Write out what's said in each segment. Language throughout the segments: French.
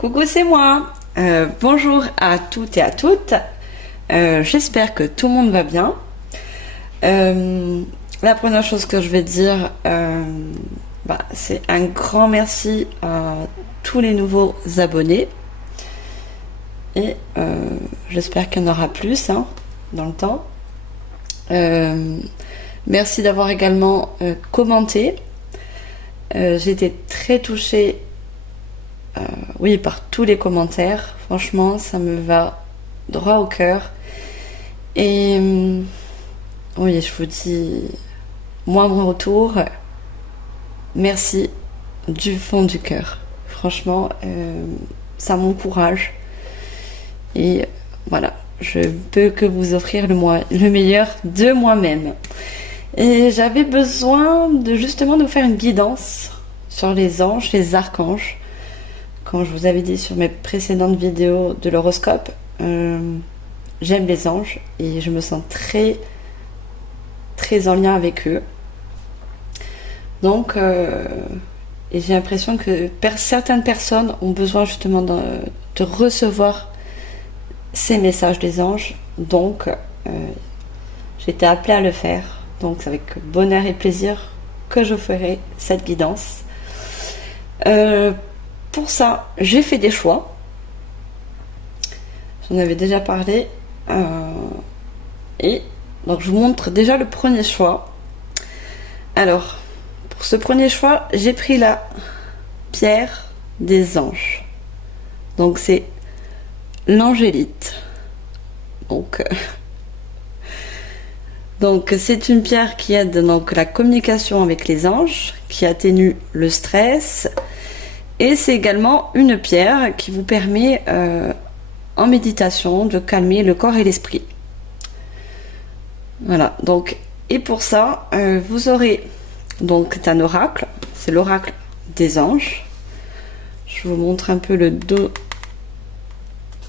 Coucou, c'est moi. Bonjour à toutes et à toutes. J'espère que tout le monde va bien. La première chose que je vais dire, c'est un grand merci à tous les nouveaux abonnés. Et j'espère qu'il y en aura plus dans le temps. Merci d'avoir également commenté. J'ai été très touchée par tous les commentaires. Franchement, ça me va droit au cœur. Et oui, je vous dis, moi, mon retour, merci du fond du cœur. Franchement, ça m'encourage. Et voilà, je peux que vous offrir le meilleur de moi-même. Et j'avais besoin de vous faire une guidance sur les anges, les archanges. Comme je vous avais dit sur mes précédentes vidéos de l'horoscope, j'aime les anges et je me sens très très en lien avec eux. Donc, et j'ai l'impression que certaines personnes ont besoin justement de recevoir ces messages des anges. Donc, j'ai été appelée à le faire. Donc, c'est avec bonheur et plaisir que je ferai cette guidance. Pour ça, j'ai fait des choix. J'en avais déjà parlé. Et donc, je vous montre déjà le premier choix. Alors, pour ce premier choix, j'ai pris la pierre des anges. Donc, c'est l'angélite. Donc, c'est une pierre qui aide donc la communication avec les anges, qui atténue le stress. Et c'est également une pierre qui vous permet en méditation de calmer le corps et l'esprit. Voilà, donc, et pour ça, vous aurez donc un oracle, c'est l'oracle des anges. Je vous montre un peu le dos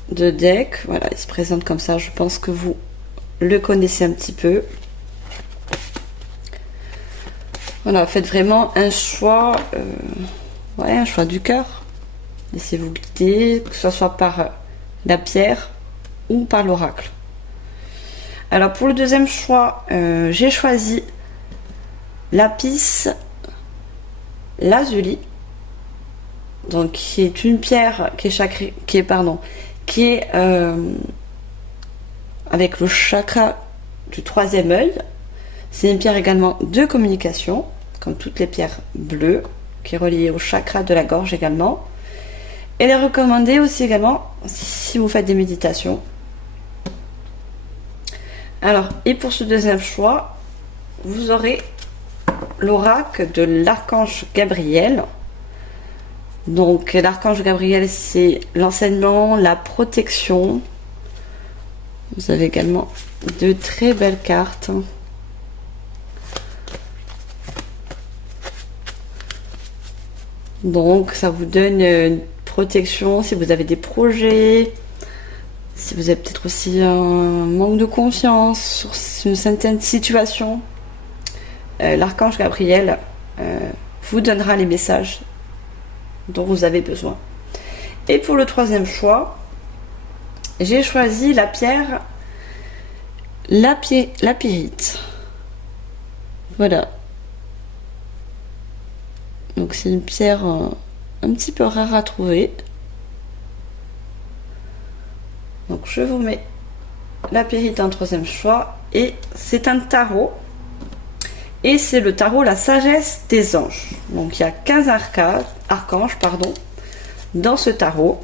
de deck. Voilà, il se présente comme ça, je pense que vous le connaissez un petit peu. Voilà, faites vraiment un choix. Un choix du cœur. Laissez-vous guider, que ce soit par la pierre ou par l'oracle. Alors pour le deuxième choix, j'ai choisi lapis lazuli, donc qui est une pierre qui est avec le chakra du troisième œil. C'est une pierre également de communication, comme toutes les pierres bleues, qui est reliée au chakra de la gorge également. Elle est recommandée aussi également si vous faites des méditations. Alors, et pour ce deuxième choix, vous aurez l'oracle de l'archange Gabriel. Donc, l'archange Gabriel, c'est l'enseignement, la protection. Vous avez également de très belles cartes. Donc, ça vous donne une protection si vous avez des projets, si vous avez peut-être aussi un manque de confiance sur une certaine situation. L'archange Gabriel vous donnera les messages dont vous avez besoin. Et pour le troisième choix, j'ai choisi la pierre lapyrite. Voilà. Donc c'est une pierre un petit peu rare à trouver. Donc je vous mets la lapyrite en troisième choix. Et c'est un tarot. Et c'est le tarot La Sagesse des Anges. Donc il y a 15 archanges dans ce tarot.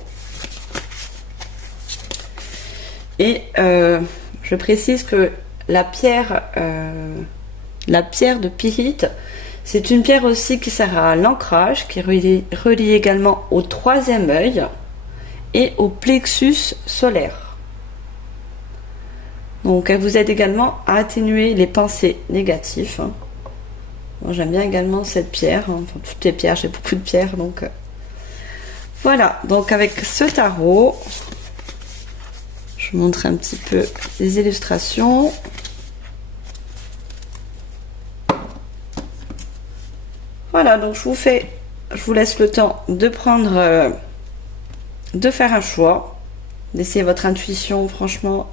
Et je précise que la pierre de pyrite, c'est une pierre aussi qui sert à l'ancrage, qui est reliée également au troisième œil et au plexus solaire. Donc elle vous aide également à atténuer les pensées négatives. Moi j'aime bien également cette pierre, enfin toutes les pierres, j'ai beaucoup de pierres, donc voilà. Donc avec ce tarot, je vous montre un petit peu les illustrations. Voilà, donc je vous laisse le temps de prendre de faire un choix. Laissez votre intuition, franchement,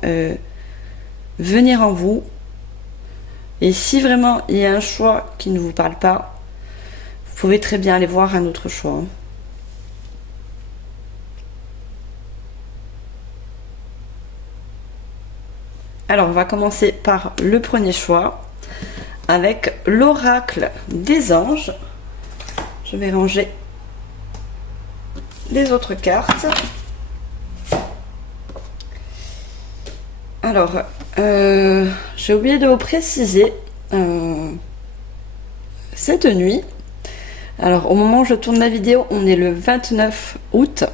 venir en vous. Et si vraiment il y a un choix qui ne vous parle pas, vous pouvez très bien aller voir un autre choix. Alors, on va commencer par le premier choix avec l'oracle des anges. Je vais ranger les autres cartes. Alors, j'ai oublié de vous préciser cette nuit. Alors, au moment où je tourne la vidéo, on est le 29 août.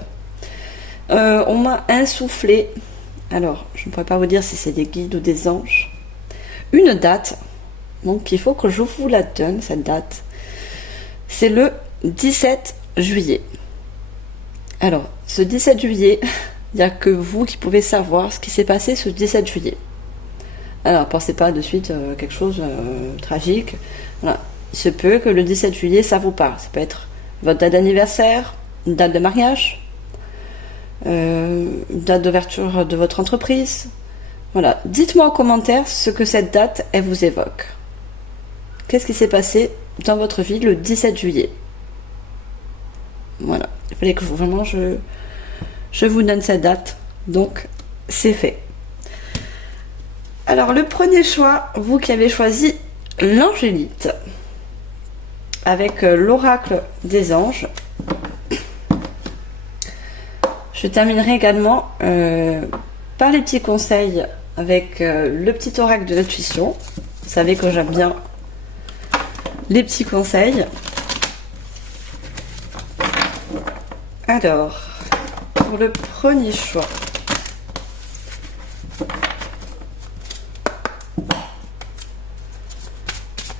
On m'a insufflé, alors je ne pourrais pas vous dire si c'est des guides ou des anges, une date. Donc, il faut que je vous la donne, cette date. C'est le 17 juillet. Alors, ce 17 juillet, il n'y a que vous qui pouvez savoir ce qui s'est passé ce 17 juillet. Alors, pensez pas de suite quelque chose de tragique. Voilà. Il se peut que le 17 juillet, ça vous parle. Ça peut être votre date d'anniversaire, une date de mariage, une date d'ouverture de votre entreprise. Voilà. Dites-moi en commentaire ce que cette date, elle vous évoque. Qu'est-ce qui s'est passé dans votre vie le 17 juillet? Voilà. Il fallait que vraiment je vous donne cette date. Donc, c'est fait. Alors, le premier choix, vous qui avez choisi l'angélite, avec l'oracle des anges. Je terminerai également par les petits conseils avec le petit oracle de l'intuition. Vous savez que j'aime bien les petits conseils. Alors, pour le premier choix,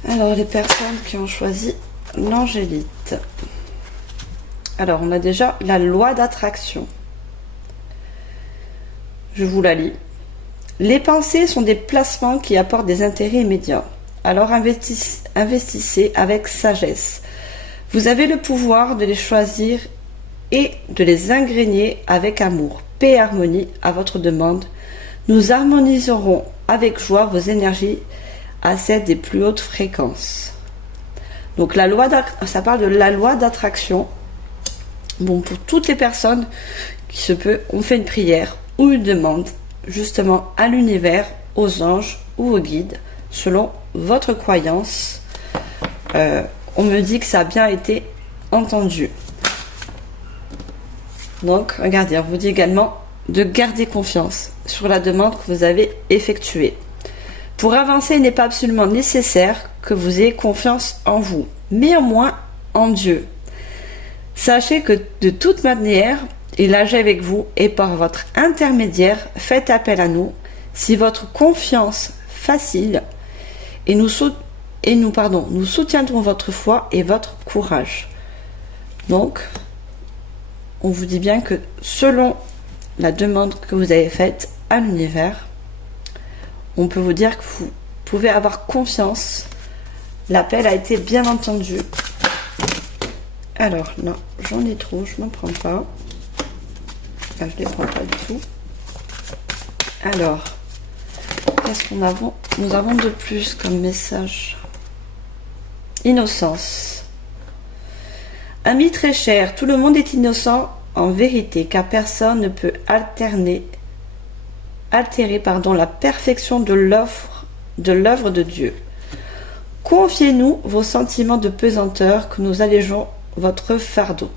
alors les personnes qui ont choisi l'angélite. Alors, on a déjà la loi d'attraction. Je vous la lis. Les pensées sont des placements qui apportent des intérêts immédiats. Alors investissez avec sagesse. Vous avez le pouvoir de les choisir et de les ingrénier avec amour, paix et harmonie à votre demande. Nous harmoniserons avec joie vos énergies à celles des plus hautes fréquences. Donc ça parle de la loi d'attraction. Bon, pour toutes les personnes qui se peut, on fait une prière ou une demande justement à l'univers, aux anges ou aux guides, selon votre croyance. On me dit que ça a bien été entendu. Donc, regardez, on vous dit également de garder confiance sur la demande que vous avez effectuée. Pour avancer, il n'est pas absolument nécessaire que vous ayez confiance en vous, mais au moins en Dieu. Sachez que de toute manière, il agit avec vous et par votre intermédiaire, faites appel à nous. Si votre confiance facile et nous soutiendrons votre foi et votre courage. Donc, on vous dit bien que selon la demande que vous avez faite à l'univers, on peut vous dire que vous pouvez avoir confiance. L'appel a été bien entendu. Alors, non, j'en ai trop, je n'en prends pas. Là, je ne les prends pas du tout. Alors, qu'est-ce qu'on a? Nous avons de plus comme message? Innocence. Ami très cher, tout le monde est innocent en vérité, car personne ne peut altérer la perfection de l'œuvre de Dieu. Confiez-nous vos sentiments de pesanteur, que nous allégeons votre fardeau.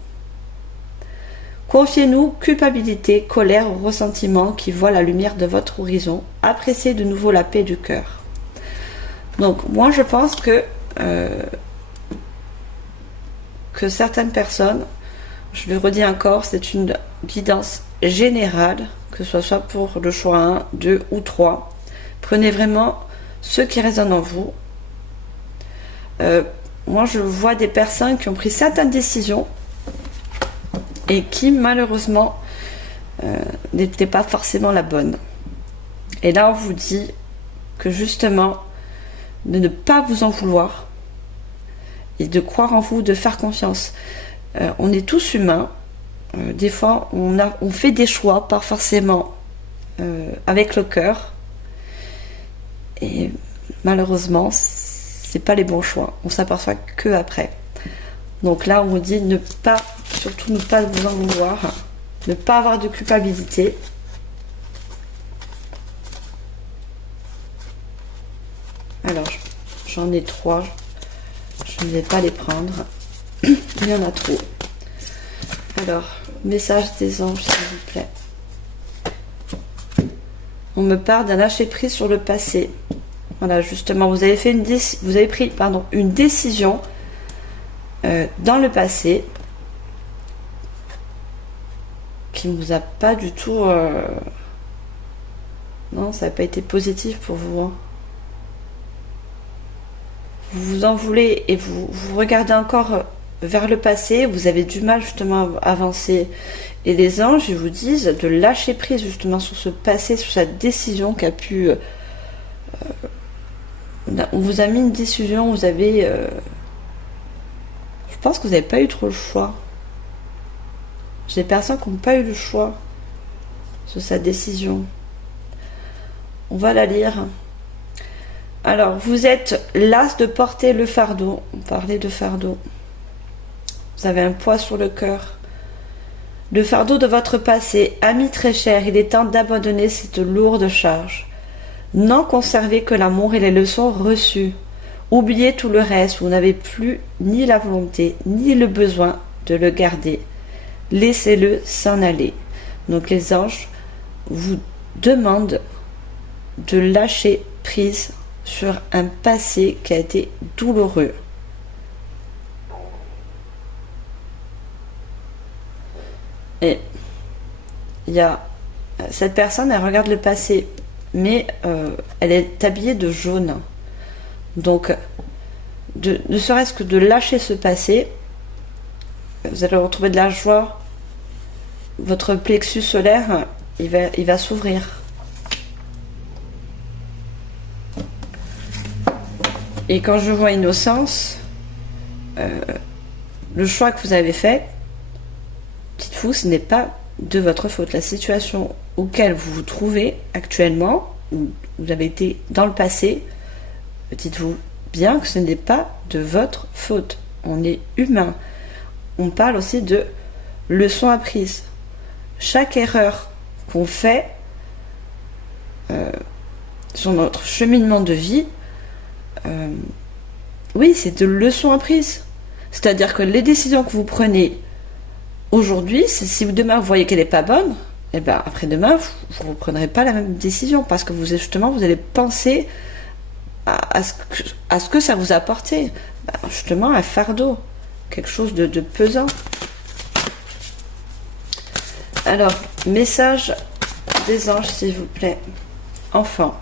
Confiez-nous culpabilité, colère ou ressentiment qui voient la lumière de votre horizon. Appréciez de nouveau la paix du cœur. Donc, moi, je pense que certaines personnes, je le redis encore, c'est une guidance générale, que ce soit pour le choix 1, 2 ou 3. Prenez vraiment ce qui résonne en vous. Moi, je vois des personnes qui ont pris certaines décisions et qui, malheureusement, n'étaient pas forcément la bonne. Et là, on vous dit que justement, de ne pas vous en vouloir et de croire en vous, de faire confiance. On est tous humains, des fois, on fait des choix, pas forcément avec le cœur. Et malheureusement, c'est pas les bons choix. On s'aperçoit que après. Donc là, on vous dit surtout ne pas vous en vouloir, ne pas avoir de culpabilité. Alors, j'en ai 3. Je ne vais pas les prendre. Il y en a trop. Alors, message des anges, s'il vous plaît. On me parle d'un lâcher prise sur le passé. Voilà, justement, vous avez pris une décision dans le passé qui ne vous a pas du tout... Non, ça n'a pas été positif pour vous. Hein. Vous vous en voulez et vous regardez encore vers le passé. Vous avez du mal justement à avancer. Et les anges, ils vous disent de lâcher prise justement sur ce passé, sur cette décision qui a pu... on vous a mis une décision, vous avez... je pense que vous n'avez pas eu trop le choix. J'ai des personnes qui n'ont pas eu le choix sur cette décision. On va la lire. Alors, vous êtes las de porter le fardeau. On parlait de fardeau. Vous avez un poids sur le cœur. Le fardeau de votre passé, ami très cher, il est temps d'abandonner cette lourde charge. N'en conservez que l'amour et les leçons reçues. Oubliez tout le reste, vous n'avez plus ni la volonté, ni le besoin de le garder. Laissez-le s'en aller. Donc les anges vous demandent de lâcher prise sur un passé qui a été douloureux. Et il y a cette personne, elle regarde le passé, mais elle est habillée de jaune. Donc, ne serait-ce que de lâcher ce passé, vous allez retrouver de la joie. Votre plexus solaire, il va s'ouvrir. Et quand je vois innocence, le choix que vous avez fait, dites-vous, ce n'est pas de votre faute. La situation auquel vous vous trouvez actuellement, où vous avez été dans le passé, dites-vous bien que ce n'est pas de votre faute. On est humain. On parle aussi de leçons apprises. Chaque erreur qu'on fait sur notre cheminement de vie, oui, c'est de leçons apprises. C'est-à-dire que les décisions que vous prenez aujourd'hui, si demain vous voyez qu'elle n'est pas bonne, et ben après-demain, vous ne reprendrez pas la même décision parce que vous allez penser à ce que ça vous a apporté. Ben, justement, un fardeau, quelque chose de pesant. Alors, message des anges, s'il vous plaît. Enfant.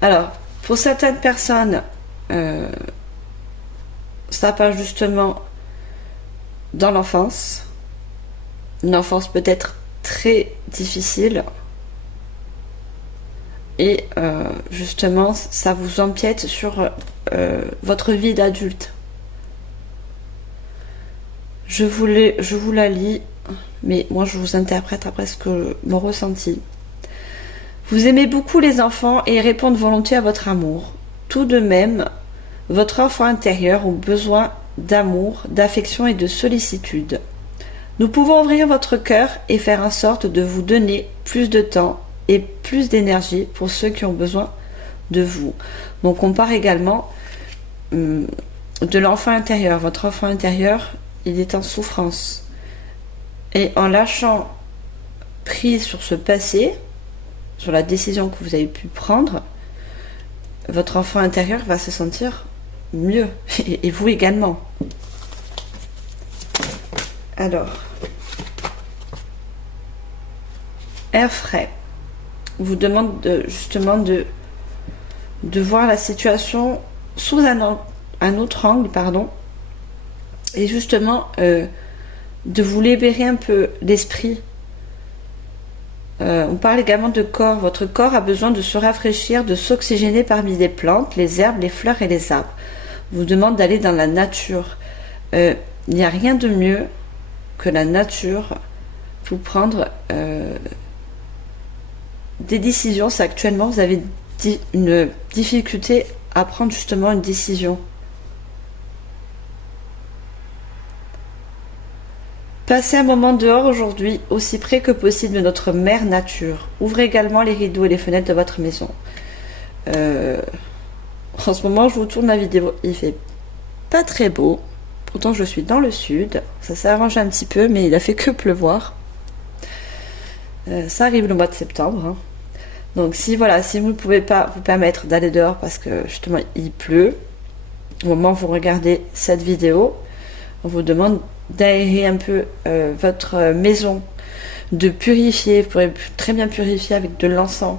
Alors, pour certaines personnes, ça part justement dans l'enfance. Une enfance peut-être très difficile. Et justement, ça vous empiète sur votre vie d'adulte. Je vous la lis, mais moi je vous interprète après mon ressenti. Vous aimez beaucoup les enfants et répondent volontiers à votre amour. Tout de même, votre enfant intérieur a besoin d'amour, d'affection et de sollicitude. Nous pouvons ouvrir votre cœur et faire en sorte de vous donner plus de temps et plus d'énergie pour ceux qui ont besoin de vous. Donc on parle également de l'enfant intérieur. Votre enfant intérieur, il est en souffrance. Et en lâchant prise sur ce passé, sur la décision que vous avez pu prendre, votre enfant intérieur va se sentir mieux. Et vous également. Alors, air frais vous demande justement de voir la situation sous un autre angle, et justement de vous libérer un peu l'esprit. On parle également de corps. Votre corps a besoin de se rafraîchir, de s'oxygéner parmi les plantes, les herbes, les fleurs et les arbres. On vous demande d'aller dans la nature. il n'y a rien de mieux que la nature pour prendre des décisions. C'est actuellement, vous avez une difficulté à prendre justement une décision. Passez un moment dehors aujourd'hui, aussi près que possible de notre mère nature. Ouvrez également les rideaux et les fenêtres de votre maison. En ce moment, je vous tourne la vidéo. Il fait pas très beau. Pourtant, je suis dans le sud. Ça s'arrange un petit peu, mais il a fait que pleuvoir. Ça arrive le mois de septembre. Hein. Donc, si vous ne pouvez pas vous permettre d'aller dehors parce que justement il pleut, au moment où vous regardez cette vidéo, on vous demande d'aérer un peu votre maison, de purifier. Vous pourrez très bien purifier avec de l'encens.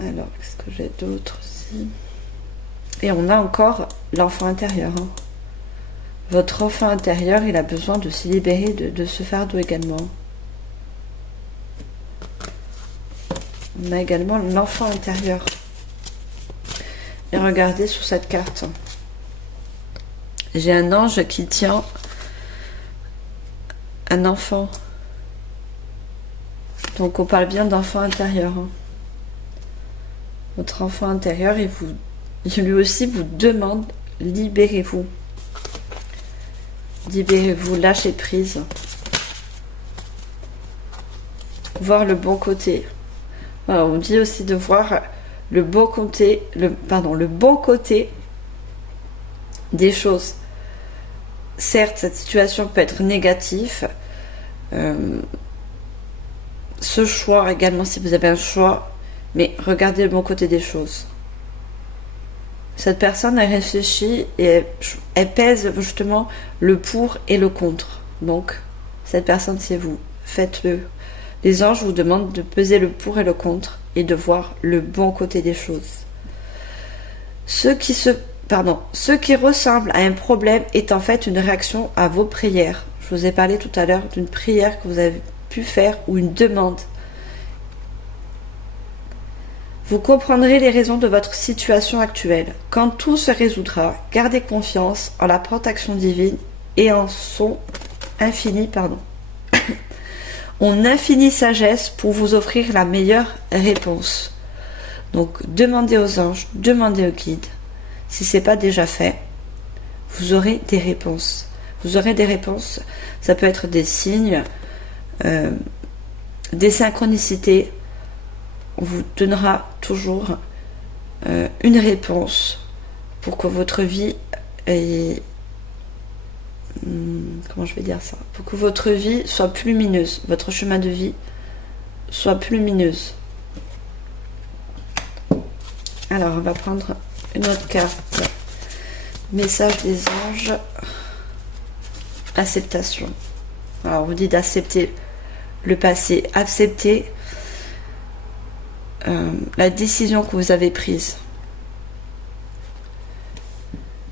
Alors, qu'est-ce que j'ai d'autre aussi? Et on a encore l'enfant intérieur. Hein. Votre enfant intérieur, il a besoin de se libérer de ce fardeau également. On a également l'enfant intérieur. Et regardez sur cette carte. J'ai un ange qui tient un enfant. Donc on parle bien d'enfant intérieur. Hein. Votre enfant intérieur, lui aussi vous demande, libérez-vous. Libérez-vous, lâchez prise. Voir le bon côté. Alors, on dit aussi de voir le bon côté, le bon côté des choses. Certes, cette situation peut être négative. Ce choix également, si vous avez un choix, mais regardez le bon côté des choses. Cette personne, elle réfléchit et elle pèse justement le pour et le contre. Donc, cette personne, c'est vous. Faites-le. Les anges vous demandent de peser le pour et le contre et de voir le bon côté des choses. Ce qui ressemble à un problème est en fait une réaction à vos prières. Je vous ai parlé tout à l'heure d'une prière que vous avez pu faire ou une demande. Vous comprendrez les raisons de votre situation actuelle. Quand tout se résoudra, gardez confiance en la protection divine et en son infinie sagesse pour vous offrir la meilleure réponse. Donc, demandez aux anges, demandez aux guides. Si ce n'est pas déjà fait, vous aurez des réponses. Vous aurez des réponses. Ça peut être des signes, des synchronicités. On vous donnera toujours une réponse pour que votre vie pour que votre vie soit plus lumineuse, votre chemin de vie soit plus lumineuse. Alors, on va prendre une autre carte. Message des anges. Acceptation. Alors, on vous dit d'accepter le passé, accepter la décision que vous avez prise.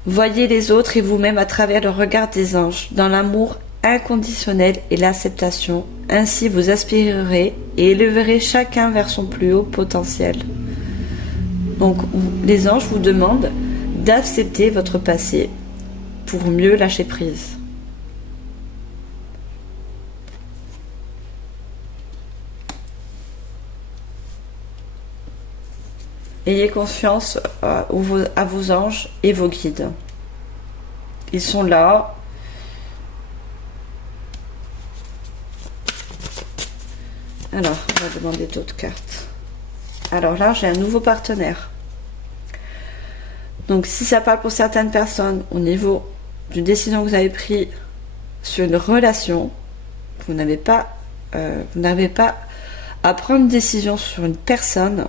Voyez les autres et vous-même à travers le regard des anges, dans l'amour inconditionnel et l'acceptation. Ainsi vous aspirerez et élèverez chacun vers son plus haut potentiel. Donc les anges vous demandent d'accepter votre passé pour mieux lâcher prise. Ayez confiance à vos anges et vos guides. Ils sont là. Alors, on va demander d'autres cartes. Alors là, j'ai un nouveau partenaire. Donc, si ça parle pour certaines personnes au niveau d'une décision que vous avez prise sur une relation, vous n'avez pas à prendre une décision sur une personne.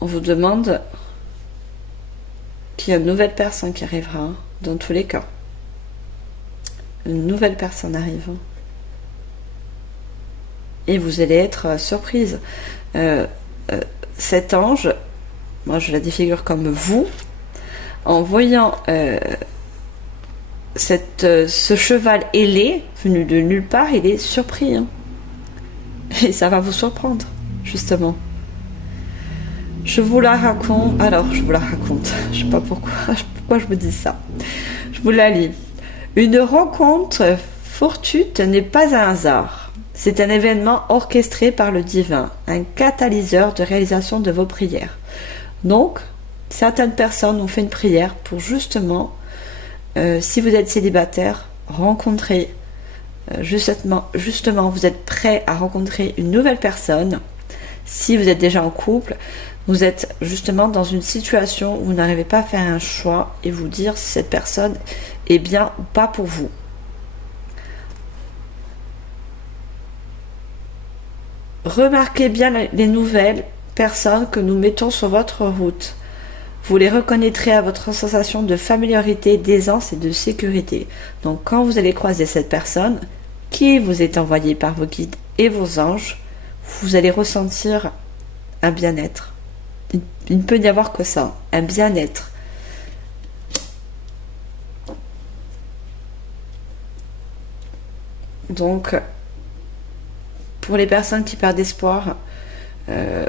On vous demande qu'il y a une nouvelle personne qui arrivera, hein, dans tous les cas. Une nouvelle personne arrive. Hein. Et vous allez être surprise. Cet ange, moi je la défigure comme vous, en voyant ce cheval ailé, venu de nulle part, il est surpris. Hein. Et ça va vous surprendre, justement. Je vous la raconte. Alors, je vous la raconte. Je sais pas pourquoi. pourquoi je vous dis ça. Je vous la lis. Une rencontre fortuite n'est pas un hasard. C'est un événement orchestré par le divin, un catalyseur de réalisation de vos prières. Donc, certaines personnes ont fait une prière pour justement, si vous êtes célibataire, rencontrer, justement, vous êtes prêt à rencontrer une nouvelle personne. Si vous êtes déjà en couple, vous êtes justement dans une situation où vous n'arrivez pas à faire un choix et vous dire si cette personne est bien ou pas pour vous. Remarquez bien les nouvelles personnes que nous mettons sur votre route. Vous les reconnaîtrez à votre sensation de familiarité, d'aisance et de sécurité. Donc quand vous allez croiser cette personne qui vous est envoyée par vos guides et vos anges, vous allez ressentir un bien-être. Il ne peut y avoir que ça, un bien-être. Donc, pour les personnes qui perdent espoir, là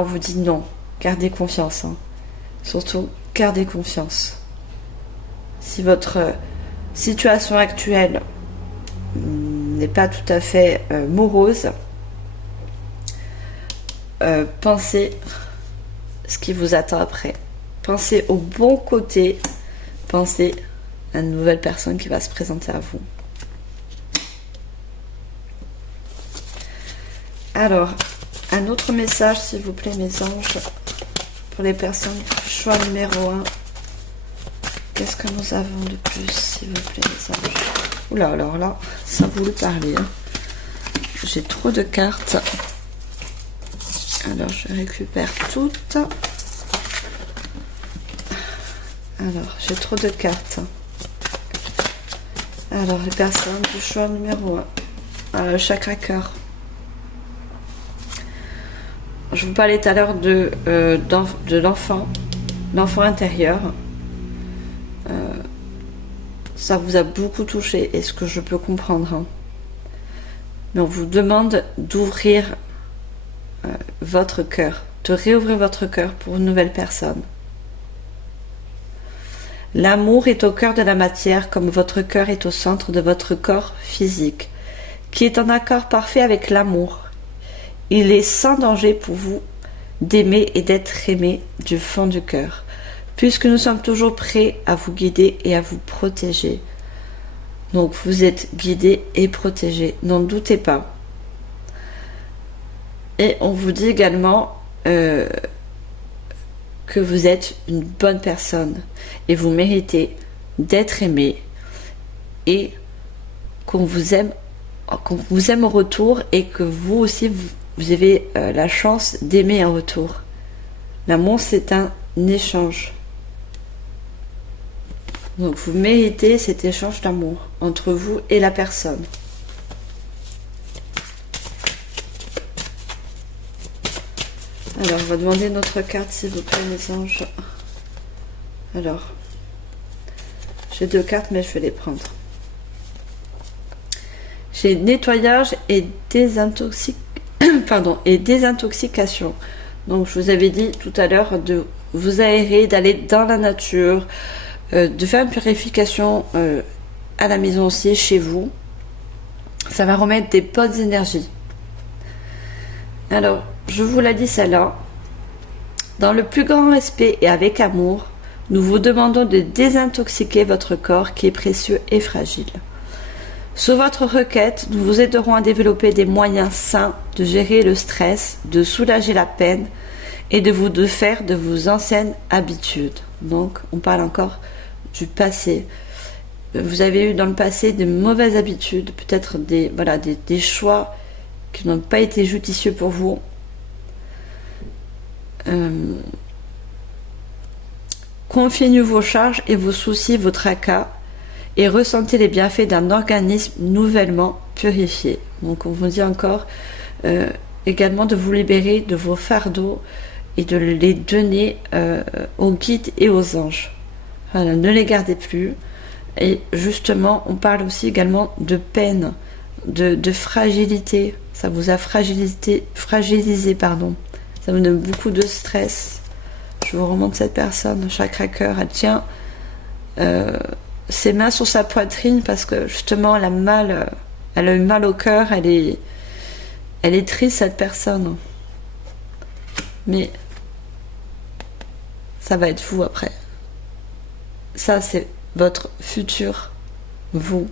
on vous dit non, gardez confiance. Hein. Surtout, gardez confiance. Si votre situation actuelle n'est pas tout à fait morose, pensez ce qui vous attend après. Pensez au bon côté, pensez à une nouvelle personne qui va se présenter à vous. Alors, un autre message, s'il vous plaît, mes anges, pour les personnes, choix numéro 1. Qu'est-ce que nous avons de plus, s'il vous plaît, les anges? Oula, alors là, ça voulu parler. Hein. J'ai trop de cartes. Alors, je récupère toutes. Alors, j'ai trop de cartes. Alors, les personnes du choix numéro 1. Chakra cœur. Je vous parlais tout à l'heure de l'enfant intérieur. Ça vous a beaucoup touché, et ce que je peux comprendre. Hein. Mais on vous demande d'ouvrir votre cœur, de réouvrir votre cœur pour une nouvelle personne. L'amour est au cœur de la matière, comme votre cœur est au centre de votre corps physique, qui est en accord parfait avec l'amour. Il est sans danger pour vous d'aimer et d'être aimé du fond du cœur, puisque nous sommes toujours prêts à vous guider et à vous protéger. Donc vous êtes guidé et protégé, n'en doutez pas. Et on vous dit également que vous êtes une bonne personne et vous méritez d'être aimé et qu'on vous aime au retour, et que vous aussi vous avez la chance d'aimer en retour. L'amour, c'est un échange. Donc vous méritez cet échange d'amour entre vous et la personne. Alors, on va demander notre carte, s'il vous plaît, mes anges. Alors, j'ai 2 cartes, mais je vais les prendre. J'ai nettoyage et désintoxication. Donc, je vous avais dit tout à l'heure de vous aérer, d'aller dans la nature, de faire une purification à la maison aussi, chez vous. Ça va remettre des bonnes énergies. Alors, je vous l'ai dit, celle-là. Dans le plus grand respect et avec amour, nous vous demandons de désintoxiquer votre corps qui est précieux et fragile. Sur votre requête, nous vous aiderons à développer des moyens sains de gérer le stress, de soulager la peine et de vous défaire de vos anciennes habitudes. Donc, on parle encore du passé. Vous avez eu dans le passé de mauvaises habitudes, peut-être des choix qui n'ont pas été judicieux pour vous. Confiez-nous vos charges et vos soucis, vos tracas, et ressentez les bienfaits d'un organisme nouvellement purifié. Donc on vous dit encore également de vous libérer de vos fardeaux et de les donner aux guides et aux anges. Voilà, ne les gardez plus. Et justement, on parle aussi également de peine, de fragilité. Ça vous a fragilisé, pardon. Ça vous donne beaucoup de stress. Je je vous remonte cette personne, chakra cœur, elle tient ses mains sur sa poitrine parce que justement elle a eu mal au cœur, elle est triste cette personne. Mais ça va être vous après. Ça c'est votre futur vous.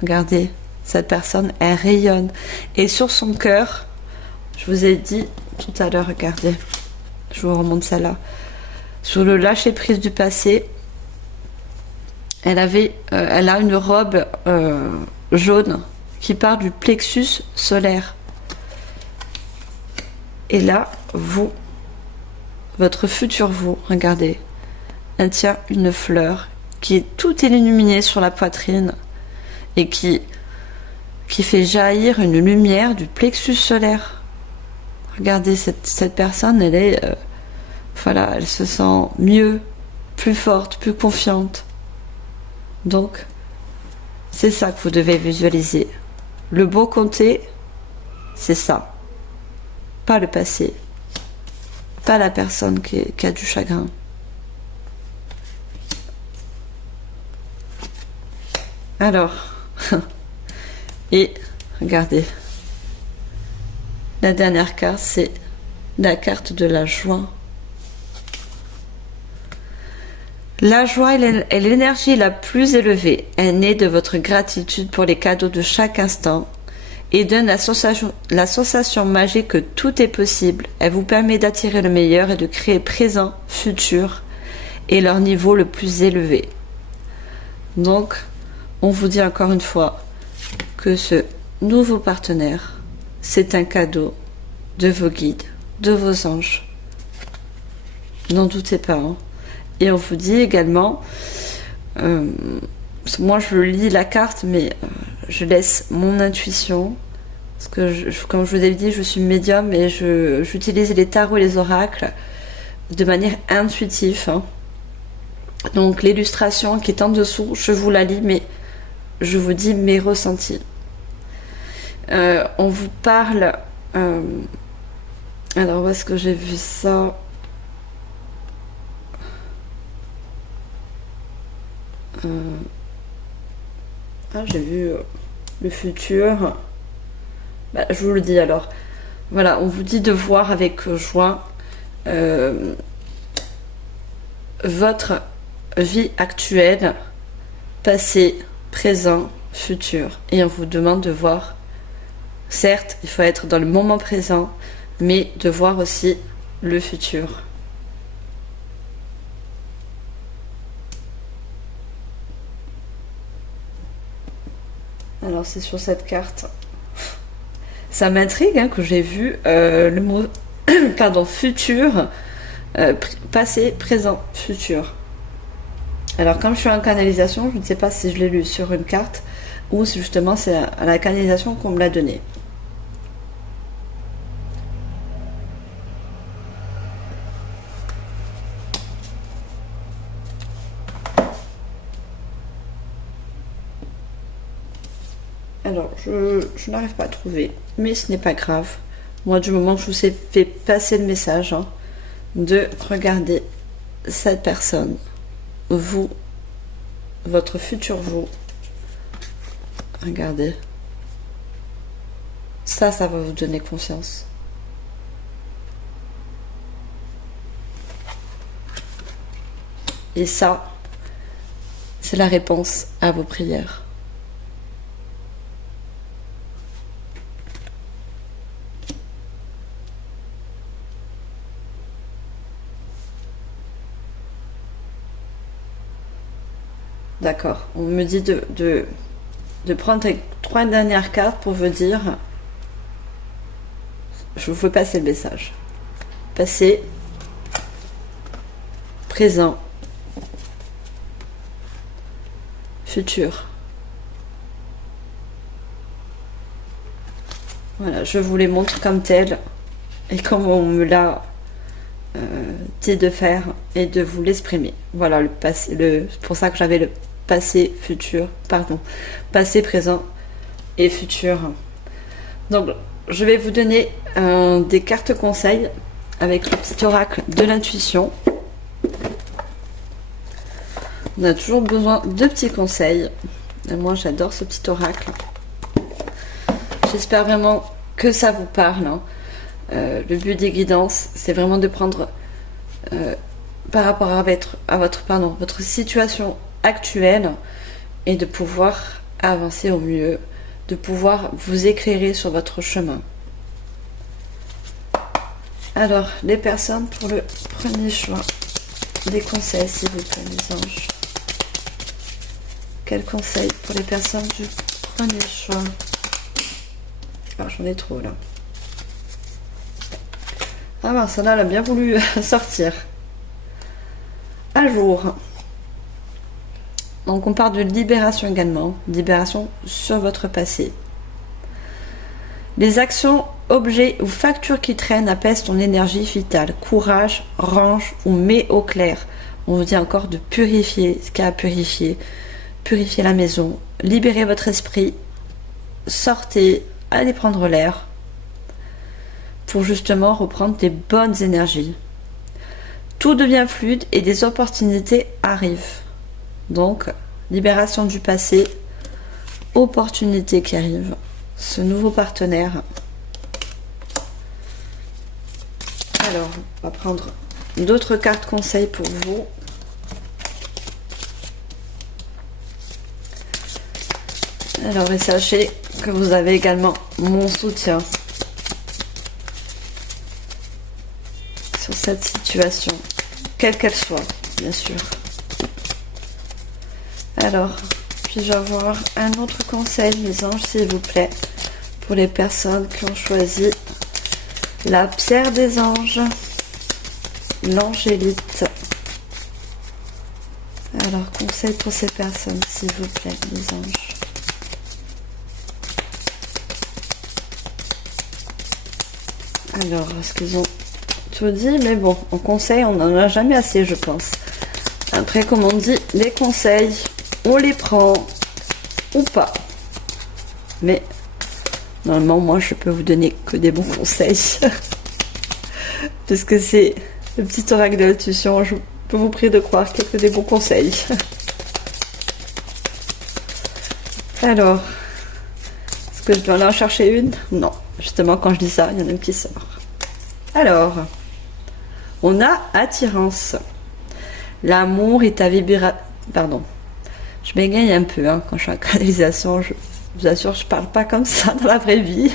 Regardez, cette personne, elle rayonne. Et sur son cœur, je vous ai dit tout à l'heure, regardez, je vous remonte celle-là. Sur le lâcher prise du passé, elle a une robe jaune qui part du plexus solaire. Et là, vous, votre futur vous, regardez, elle tient une fleur qui est toute illuminée sur la poitrine et qui fait jaillir une lumière du plexus solaire. Regardez, cette personne, elle est... voilà, elle se sent mieux, plus forte, plus confiante. Donc, c'est ça que vous devez visualiser. Le beau côté, c'est ça. Pas le passé. Pas la personne qui a du chagrin. Alors, et regardez, la dernière carte, c'est la carte de la joie. La joie est l'énergie la plus élevée. Elle naît de votre gratitude pour les cadeaux de chaque instant et donne la sensation magique que tout est possible. Elle vous permet d'attirer le meilleur et de créer présent, futur et leur niveau le plus élevé. Donc, on vous dit encore une fois que ce nouveau partenaire, c'est un cadeau de vos guides, de vos anges. N'en doutez pas. Hein. Et on vous dit également, moi je lis la carte, mais je laisse mon intuition. Parce que, comme je vous ai dit, je suis médium et j'utilise les tarots et les oracles de manière intuitive. Hein. Donc l'illustration qui est en dessous, je vous la lis, mais je vous dis mes ressentis. On vous parle... alors, où est-ce que j'ai vu ça? J'ai vu le futur. Bah, je vous le dis alors. Voilà, on vous dit de voir avec joie votre vie actuelle, passé, présent, futur. Et on vous demande de voir, certes, il faut être dans le moment présent, mais de voir aussi le futur. Alors c'est sur cette carte. Ça m'intrigue hein, que j'ai vu le mot pardon, futur, passé, présent, futur. Alors comme je suis en canalisation, je ne sais pas si je l'ai lu sur une carte ou si justement c'est à la canalisation qu'on me l'a donné. Alors, je n'arrive pas à trouver, mais ce n'est pas grave. Moi, du moment que je vous ai fait passer le message, hein, de regarder cette personne, vous, votre futur vous, regardez. Ça va vous donner confiance. Et ça, c'est la réponse à vos prières. D'accord, on me dit de prendre les 3 dernières cartes pour vous dire, je vous fais passer le message. Passé, présent, futur. Voilà, je vous les montre comme tels et comme on me l'a dit de faire et de vous l'exprimer. Voilà le passé, c'est pour ça que j'avais le passé, futur, pardon, passé, présent et futur. Donc je vais vous donner des cartes conseils avec le petit oracle de l'intuition. On a toujours besoin de petits conseils. Et moi, j'adore ce petit oracle. J'espère vraiment que ça vous parle. Hein. Le but des guidances, c'est vraiment de prendre par rapport à votre situation actuelle et de pouvoir avancer au mieux, de pouvoir vous éclairer sur votre chemin. Alors, les personnes pour le premier choix, des conseils s'il vous plaît, les anges. Quels conseils pour les personnes du premier choix? Ah, j'en ai trop là. Ah ben, celle-là, elle a bien voulu sortir. À jour. Donc, on parle de libération également. Libération sur votre passé. Les actions, objets ou factures qui traînent apaisent ton énergie vitale. Courage, range ou mets au clair. On vous dit encore de purifier ce qu'il y a à purifier. Purifier la maison. Libérez votre esprit. Sortez. Allez prendre l'air. Pour justement reprendre des bonnes énergies. Tout devient fluide et des opportunités arrivent. Donc, libération du passé. Opportunités qui arrivent. Ce nouveau partenaire. Alors, on va prendre d'autres cartes conseils pour vous. Alors, et sachez que vous avez également mon soutien sur cette situation, quelle qu'elle soit, bien sûr. Alors, puis-je avoir un autre conseil, mes anges, s'il vous plaît, pour les personnes qui ont choisi la pierre des anges, l'angélite. Alors, conseil pour ces personnes, s'il vous plaît, les anges. Alors, est-ce qu'ils ont tout dit? Mais bon, en conseil, on n'en a jamais assez, je pense. Après, comme on dit, les conseils, on les prend ou pas. Mais normalement, moi, je peux vous donner que des bons conseils. Parce que c'est le petit oracle de l'intuition. Je peux vous prier de croire qu'il n'y a que des bons conseils. Alors, est-ce que je dois aller en chercher une? Non. Justement, quand je dis ça, il y en a une qui sort. Alors, on a attirance. L'amour est ta vibration. Pardon. Je bégaye un peu hein, quand je suis en canalisation. Je vous assure, je parle pas comme ça dans la vraie vie.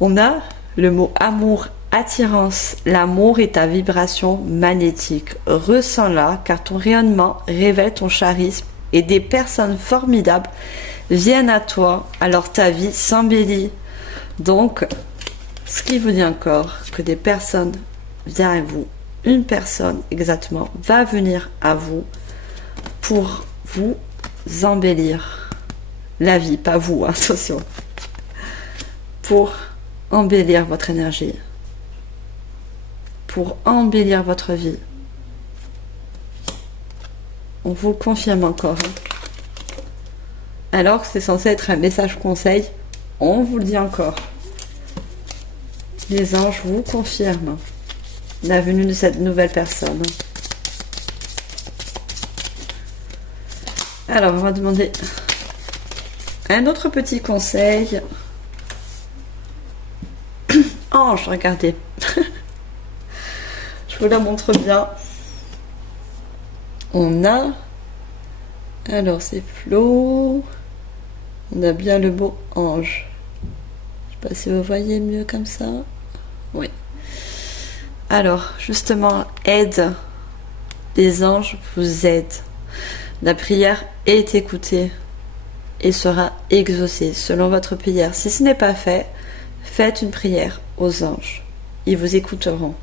On a le mot amour, attirance. L'amour est ta vibration magnétique. Ressens-la car ton rayonnement révèle ton charisme et des personnes formidables viennent à toi. Alors ta vie s'embellit. Donc, ce qui vous dit encore que des personnes viennent à vous, une personne exactement va venir à vous pour vous embellir la vie, pas vous, hein, attention, pour embellir votre énergie, pour embellir votre vie. On vous le confirme encore. Hein. Alors que c'est censé être un message conseil, on vous le dit encore. Les anges vous confirment la venue de cette nouvelle personne. Alors, on va demander un autre petit conseil. Ange, regardez. Je vous la montre bien. On a... Alors, c'est Flo. On a bien le mot ange. Je sais pas si vous voyez mieux comme ça. Oui. Alors, justement, aide. Les anges vous aident. La prière est écoutée et sera exaucée selon votre prière. Si ce n'est pas fait, faites une prière aux anges. Ils vous écouteront.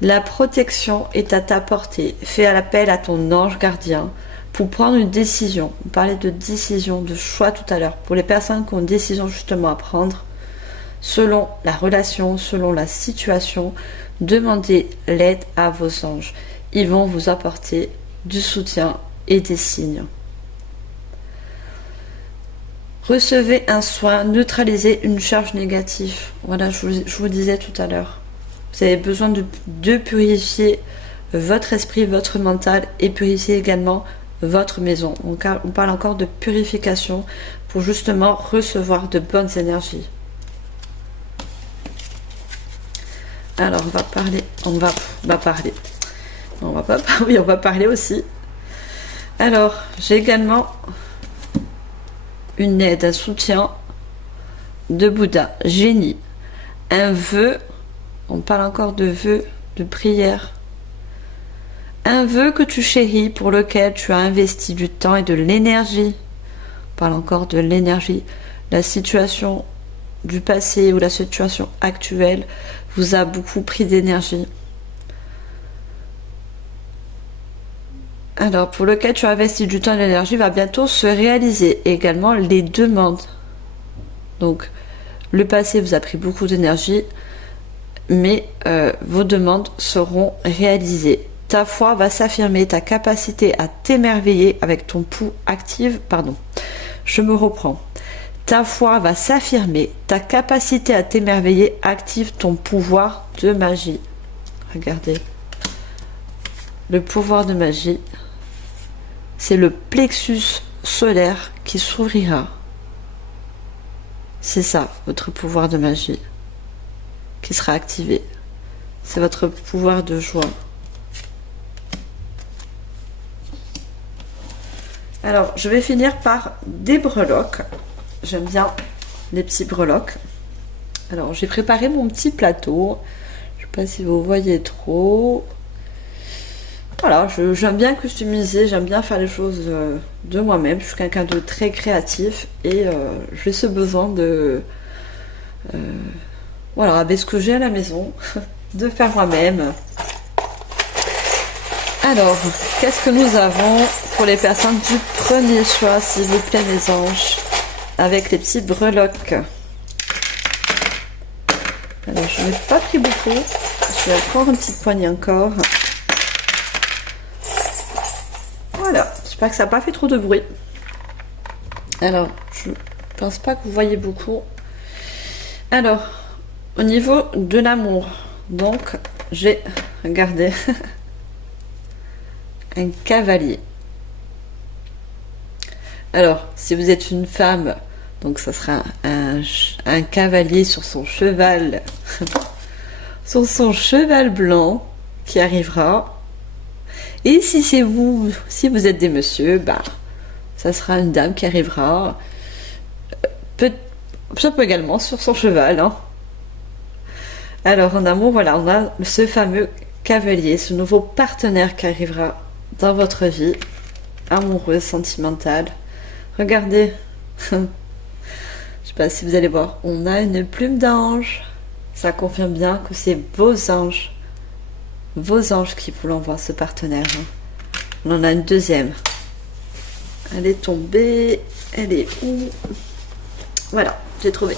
La protection est à ta portée. Fais appel à ton ange gardien pour prendre une décision. On parlait de décision, de choix tout à l'heure. Pour les personnes qui ont une décision justement à prendre, selon la relation, selon la situation, demandez l'aide à vos anges. Ils vont vous apporter du soutien et des signes. Recevez un soin, neutralisez une charge négative. Voilà, je vous disais tout à l'heure. Vous avez besoin de purifier votre esprit, votre mental et purifier également votre maison. On parle encore de purification pour justement recevoir de bonnes énergies. Alors on va parler, on va parler. On va pas, oui, on va parler aussi. Alors j'ai également une aide, un soutien de Bouddha, génie, un vœu. On parle encore de vœu, de prière. Un vœu que tu chéris, pour lequel tu as investi du temps et de l'énergie. On parle encore de l'énergie. La situation du passé ou la situation actuelle vous a beaucoup pris d'énergie. Alors, pour lequel tu as investi du temps et de l'énergie va bientôt se réaliser. Et également les demandes. Donc, le passé vous a pris beaucoup d'énergie, mais vos demandes seront réalisées. Ta foi va s'affirmer, ta capacité à t'émerveiller avec ton pouls active. Pardon, je me reprends. Ta foi va s'affirmer, ta capacité à t'émerveiller active ton pouvoir de magie. Regardez. Le pouvoir de magie, c'est le plexus solaire qui s'ouvrira. C'est ça, votre pouvoir de magie qui sera activé. C'est votre pouvoir de joie. Alors, je vais finir par des breloques. J'aime bien les petits breloques. Alors, j'ai préparé mon petit plateau. Je ne sais pas si vous voyez trop. Voilà, j'aime bien customiser, j'aime bien faire les choses de moi-même. Je suis quelqu'un de très créatif et j'ai ce besoin de... voilà, avec ce que j'ai à la maison, de faire moi-même. Alors, qu'est-ce que nous avons pour les personnes du premier choix, s'il vous plaît, mes anges, avec les petits breloques. Alors, je n'ai pas pris beaucoup. Je vais prendre une petite poignée encore. Voilà, j'espère que ça n'a pas fait trop de bruit. Alors, je pense pas que vous voyez beaucoup. Alors, au niveau de l'amour, donc, j'ai regardé un cavalier. Alors, si vous êtes une femme, donc ça sera un cavalier sur son cheval, sur son cheval blanc qui arrivera. Et si c'est vous, si vous êtes des messieurs, bah, ça sera une dame qui arrivera. Ça peut également sur son cheval. Hein. Alors en amour, voilà, on a ce fameux cavalier, ce nouveau partenaire qui arrivera dans votre vie, amoureuse, sentimentale. Regardez, je sais pas si vous allez voir, on a une plume d'ange. Ça confirme bien que c'est vos anges qui vous l'envoient, ce partenaire. On en a une deuxième. Elle est tombée, elle est où? Voilà, j'ai trouvé.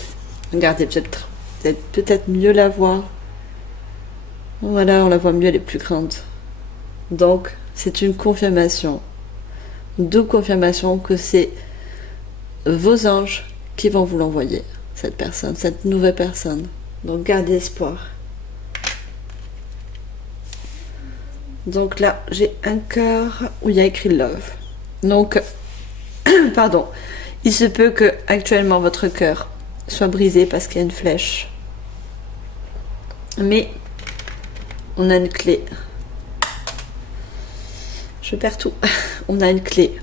Regardez, peut-être mieux la voir. Voilà, on la voit mieux, elle est plus grande. Donc, c'est une confirmation. Double confirmation que c'est vos anges qui vont vous l'envoyer, cette personne, cette nouvelle personne. Donc, gardez espoir. Donc là, j'ai un cœur où il y a écrit love. Donc, pardon, il se peut que actuellement votre cœur soit brisé parce qu'il y a une flèche. Mais on a une clé. Je perds tout. On a une clé.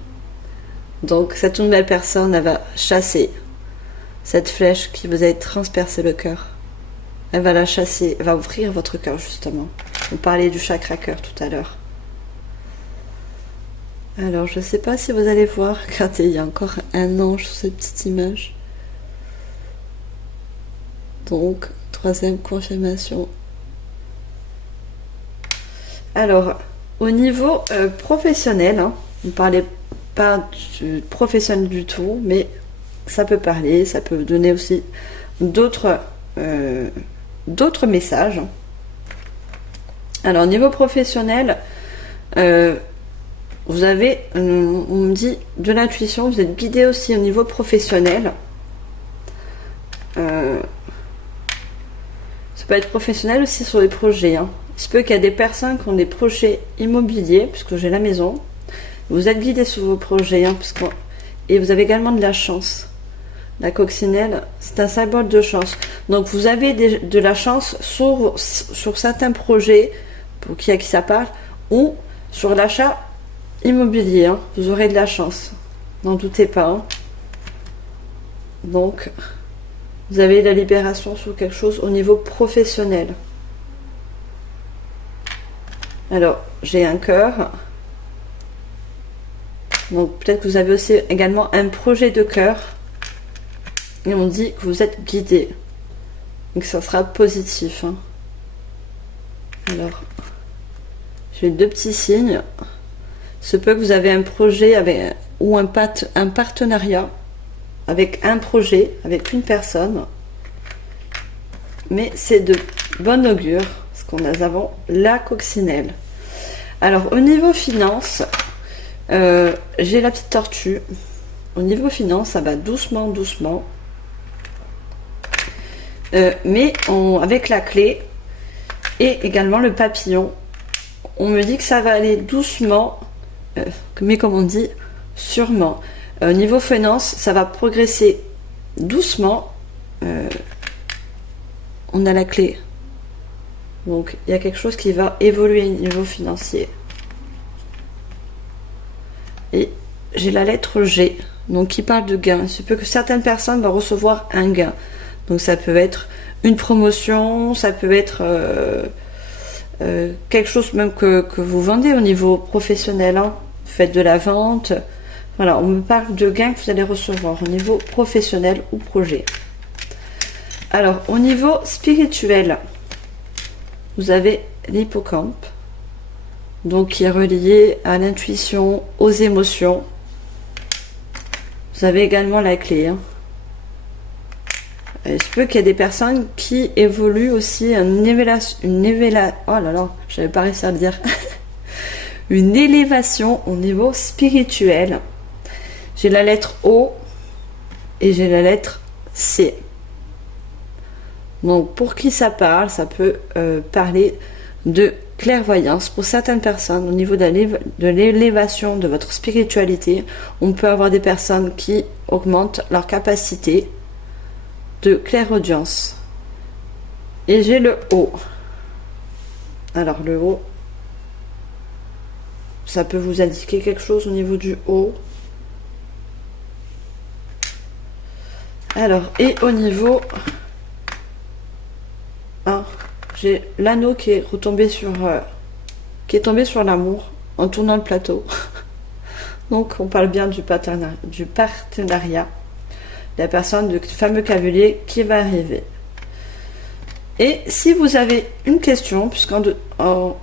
Donc cette nouvelle personne, elle va chasser cette flèche qui vous a transpercé le cœur. Elle va la chasser, elle va ouvrir votre cœur justement. On parlait du chakra cœur tout à l'heure. Alors je ne sais pas si vous allez voir, regardez, il y a encore un ange sur cette petite image. Donc, troisième confirmation. Alors, au niveau professionnel, hein, on ne parlait pas du professionnel du tout, mais ça peut parler, ça peut donner aussi d'autres messages. Alors, au niveau professionnel, vous avez, on me dit, de l'intuition, vous êtes guidé aussi au niveau professionnel. Ça peut être professionnel aussi sur les projets. Hein. Il se peut qu'il y a des personnes qui ont des projets immobiliers, puisque j'ai la maison. Vous êtes guidé sur vos projets, hein, et vous avez également de la chance. La coccinelle, c'est un symbole de chance. Donc vous avez de la chance sur certains projets, pour qui à qui ça parle, ou sur l'achat immobilier. Hein. Vous aurez de la chance. N'en doutez pas. Hein. Donc, vous avez la libération sur quelque chose au niveau professionnel. Alors, j'ai un cœur. Donc, peut-être que vous avez aussi également un projet de cœur. Et on dit que vous êtes guidé. Et que ça sera positif. Hein. Alors, j'ai 2 petits signes. Se peut que vous avez un projet ou un partenariat avec un projet, avec une personne. Mais c'est de bon augure, parce qu'on a avant la coccinelle. Alors, au niveau finance, j'ai la petite tortue. Au niveau finance, ça va doucement, doucement. Mais avec la clé et également le papillon, on me dit que ça va aller doucement, mais comme on dit, sûrement. Niveau finance, ça va progresser doucement. On a la clé. Donc, il y a quelque chose qui va évoluer au niveau financier. Et j'ai la lettre G, donc qui parle de gain. Il se peut que certaines personnes vont recevoir un gain. Donc, ça peut être une promotion, ça peut être quelque chose même que vous vendez au niveau professionnel. Hein. Vous faites de la vente. Voilà, on me parle de gains que vous allez recevoir au niveau professionnel ou projet. Alors, au niveau spirituel, vous avez l'hippocampe, donc qui est relié à l'intuition, aux émotions. Vous avez également la clé. Hein. Il se peut qu'il y ait des personnes qui évoluent aussi oh là là, j'avais pas réussi à le dire. Une élévation au niveau spirituel. J'ai la lettre O et j'ai la lettre C. Donc, pour qui ça parle? Ça peut parler de clairvoyance. Pour certaines personnes, au niveau de l'élévation de votre spiritualité, on peut avoir des personnes qui augmentent leur capacité de clairaudience. Et j'ai le O. Alors, le O, ça peut vous indiquer quelque chose au niveau du O. Alors, et au niveau 1, j'ai l'anneau qui est retombé qui est tombé sur l'amour en tournant le plateau. Donc, on parle bien du partenariat. La personne du fameux cavalier qui va arriver. Et si vous avez une question, puisqu'au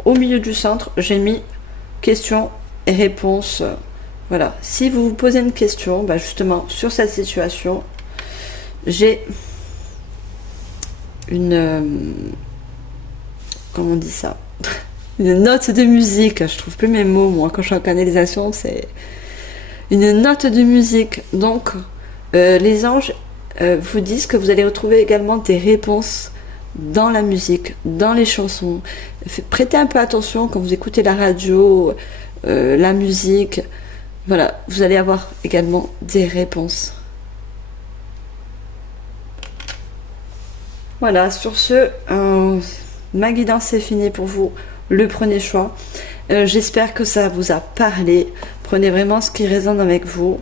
milieu du centre, j'ai mis questions et réponses. Voilà. Si vous vous posez une question, justement, sur cette situation, j'ai comment on dit ça, une note de musique. Je trouve plus mes mots, moi, quand je suis en canalisation, c'est une note de musique. Donc, les anges vous disent que vous allez retrouver également des réponses dans la musique, dans les chansons. Prêtez un peu attention quand vous écoutez la radio, la musique. Voilà, vous allez avoir également des réponses. Voilà, sur ce, ma guidance est finie pour vous. Le premier choix. J'espère que ça vous a parlé. Prenez vraiment ce qui résonne avec vous.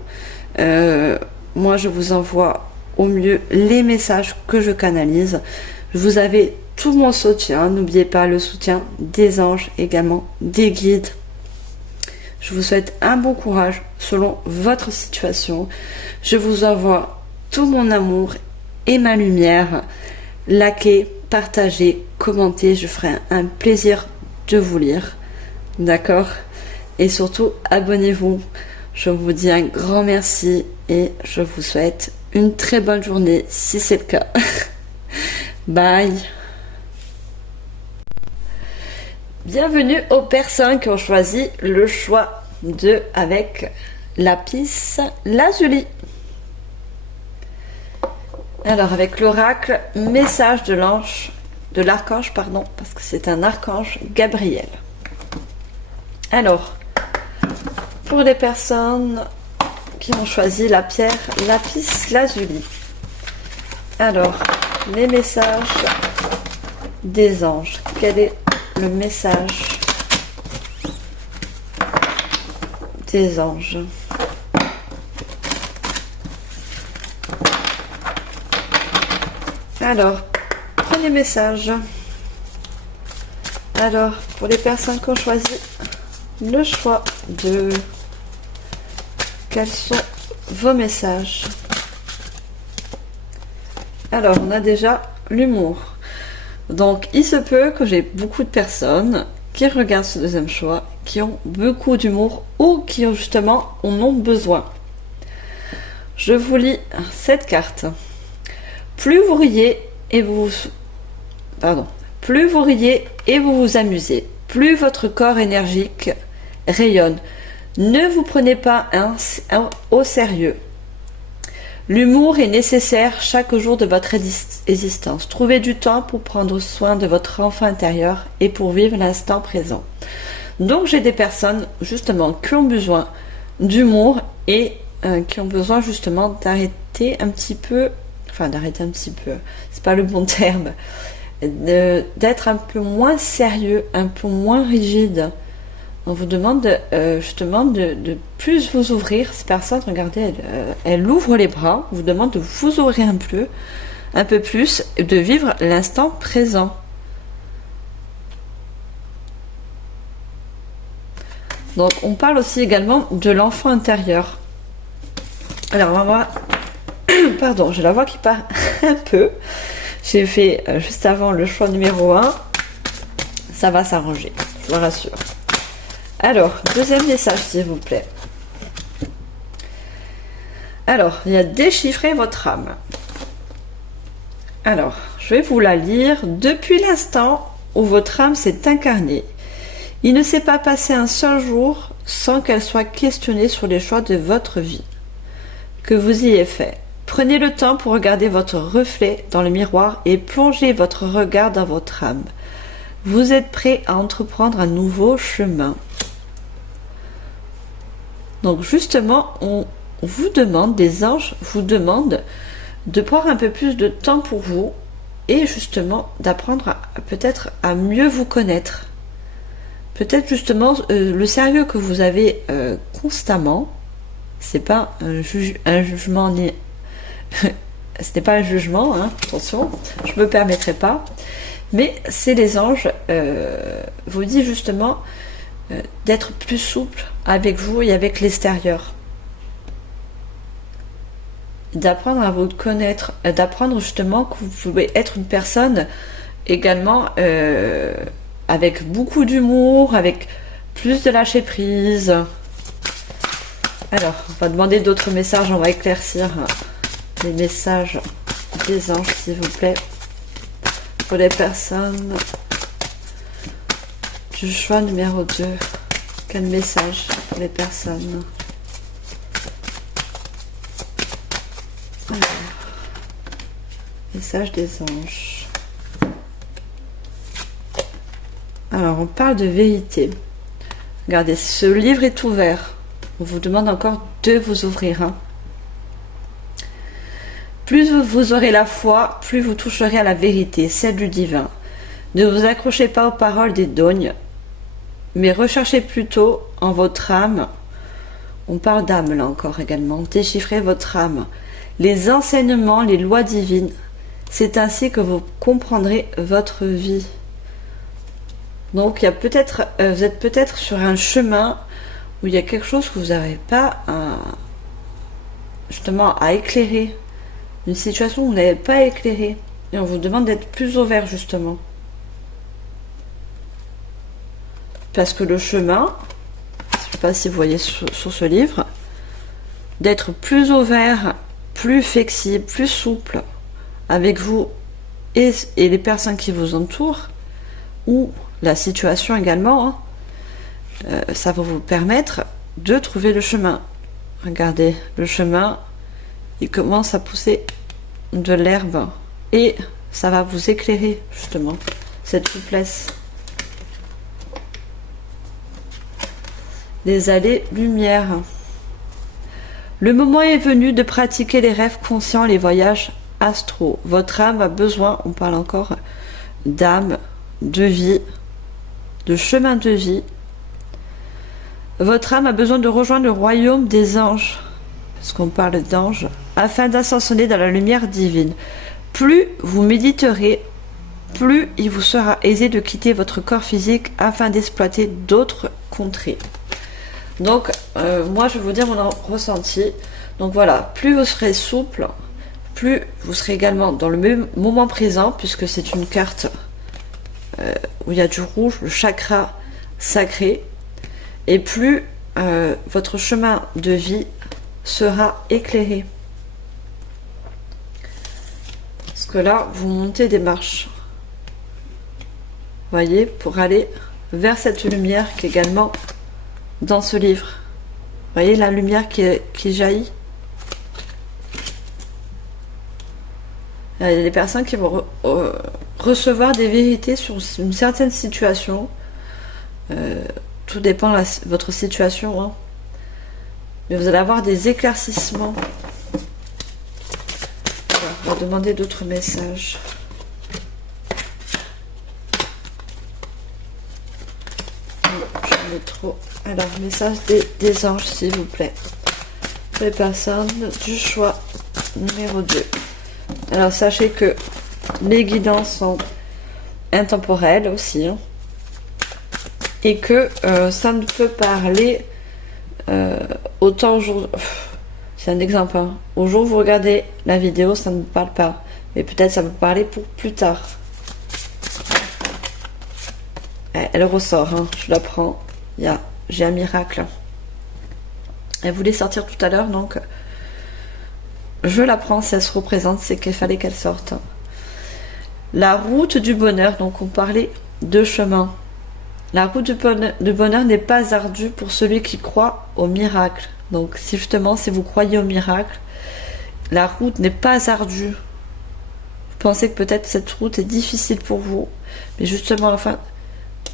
Moi, je vous envoie au mieux les messages que je canalise. Vous avez tout mon soutien. N'oubliez pas le soutien des anges, également des guides. Je vous souhaite un bon courage selon votre situation. Je vous envoie tout mon amour et ma lumière. Likez, partagez, commentez. Je ferai un plaisir de vous lire. D'accord? Et surtout, abonnez-vous. Je vous dis un grand merci et je vous souhaite une très bonne journée si c'est le cas. Bye. Bienvenue aux personnes qui ont choisi le choix avec lapis lazuli. Alors avec l'oracle, message de l'archange, pardon, parce que c'est un archange Gabriel. Alors, pour les personnes qui ont choisi la pierre lapis lazuli, alors, les messages des anges. Quel est le message des anges? Alors, premier message. Alors, pour les personnes qui ont choisi le choix de... Quels sont vos messages? Alors, on a déjà l'humour. Donc, il se peut que j'ai beaucoup de personnes qui regardent ce deuxième choix, qui ont beaucoup d'humour ou qui justement en ont besoin. Je vous lis cette carte. Plus vous riez et vous vous amusez, plus votre corps énergique rayonne. Ne vous prenez pas au sérieux. L'humour est nécessaire chaque jour de votre existence. Trouvez du temps pour prendre soin de votre enfant intérieur et pour vivre l'instant présent. Donc j'ai des personnes justement qui ont besoin d'humour et qui ont besoin justement d'arrêter un petit peu, c'est pas le bon terme, d'être un peu moins sérieux, un peu moins rigide. On vous demande justement de plus vous ouvrir. Ces personnes, regardez, elle ouvre les bras. On vous demande de vous ouvrir un peu plus, et de vivre l'instant présent. Donc, on parle aussi également de l'enfant intérieur. Alors, on va voir... Pardon, j'ai la voix qui part un peu. J'ai fait juste avant le choix numéro 1. Ça va s'arranger, je vous rassure. Alors, deuxième message, s'il vous plaît. Alors, il y a déchiffrer votre âme. Alors, je vais vous la lire. Depuis l'instant où votre âme s'est incarnée, il ne s'est pas passé un seul jour sans qu'elle soit questionnée sur les choix de votre vie que vous y ayez fait. Prenez le temps pour regarder votre reflet dans le miroir et plongez votre regard dans votre âme. Vous êtes prêt à entreprendre un nouveau chemin. Donc justement, on vous demande, des anges vous demandent de prendre un peu plus de temps pour vous et justement d'apprendre peut-être à mieux vous connaître. Peut-être justement le sérieux que vous avez constamment, c'est pas un jugement ni... Ce n'est pas un jugement, hein, attention, je ne me permettrai pas, mais c'est les anges vous dit justement d'être plus souple avec vous et avec l'extérieur, d'apprendre à vous connaître, d'apprendre justement que vous pouvez être une personne également avec beaucoup d'humour, avec plus de lâcher prise. Alors, on va demander d'autres messages, on va éclaircir les messages des anges, s'il vous plaît, pour les personnes du choix numéro 2. Quel message pour les personnes? Alors, message des anges. Alors, on parle de vérité. Regardez, ce livre est ouvert. On vous demande encore de vous ouvrir. Hein. Plus vous aurez la foi, plus vous toucherez à la vérité, celle du divin. Ne vous accrochez pas aux paroles des dognes, mais recherchez plutôt en votre âme. On parle d'âme là encore également. Déchiffrez votre âme. Les enseignements, les lois divines. C'est ainsi que vous comprendrez votre vie. Donc, il y a peut-être, vous êtes peut-être sur un chemin où il y a quelque chose que vous n'arrivez pas justement à éclairer. Une situation où vous n'avez pas éclairé. Et on vous demande d'être plus ouvert justement. Parce que le chemin, je ne sais pas si vous voyez sur ce livre, d'être plus ouvert, plus flexible, plus souple avec vous et les personnes qui vous entourent, ou la situation également, hein, ça va vous permettre de trouver le chemin. Regardez, le chemin, il commence à pousser de l'herbe et ça va vous éclairer justement cette souplesse. Les allées lumière. Le moment est venu de pratiquer les rêves conscients, les voyages astraux. Votre âme a besoin, on parle encore d'âme, de vie, de chemin de vie. Votre âme a besoin de rejoindre le royaume des anges, parce qu'on parle d'anges, afin d'ascensionner dans la lumière divine. Plus vous méditerez, plus il vous sera aisé de quitter votre corps physique afin d'exploiter d'autres contrées. Donc, moi, je vais vous dire mon ressenti. Donc voilà, plus vous serez souple, plus vous serez également dans le même moment présent, puisque c'est une carte où il y a du rouge, le chakra sacré, et plus votre chemin de vie sera éclairé. Parce que là, vous montez des marches. Voyez, pour aller vers cette lumière qui est également dans ce livre. Vous voyez la lumière qui jaillit. Il y a des personnes qui vont recevoir des vérités sur une certaine situation. Tout dépend de votre situation. Hein. Mais vous allez avoir des éclaircissements. Voilà, on va demander d'autres messages. J'en ai trop. Alors, message des anges, s'il vous plaît. Les personnes du choix numéro 2. Alors, sachez que les guidances sont intemporelles aussi. Hein, et que ça ne peut parler autant au jour... C'est un exemple. Hein. Au jour où vous regardez la vidéo, ça ne parle pas. Mais peut-être ça peut parler pour plus tard. Elle ressort. Hein. Je la prends. J'ai un miracle. Elle voulait sortir tout à l'heure, donc je la prends. Si elle se représente, c'est qu'il fallait qu'elle sorte. La route du bonheur. Donc on parlait de chemin. La route du bonheur n'est pas ardue pour celui qui croit au miracle. Donc si justement, si vous croyez au miracle, la route n'est pas ardue. Vous pensez que peut-être cette route est difficile pour vous, mais justement, enfin,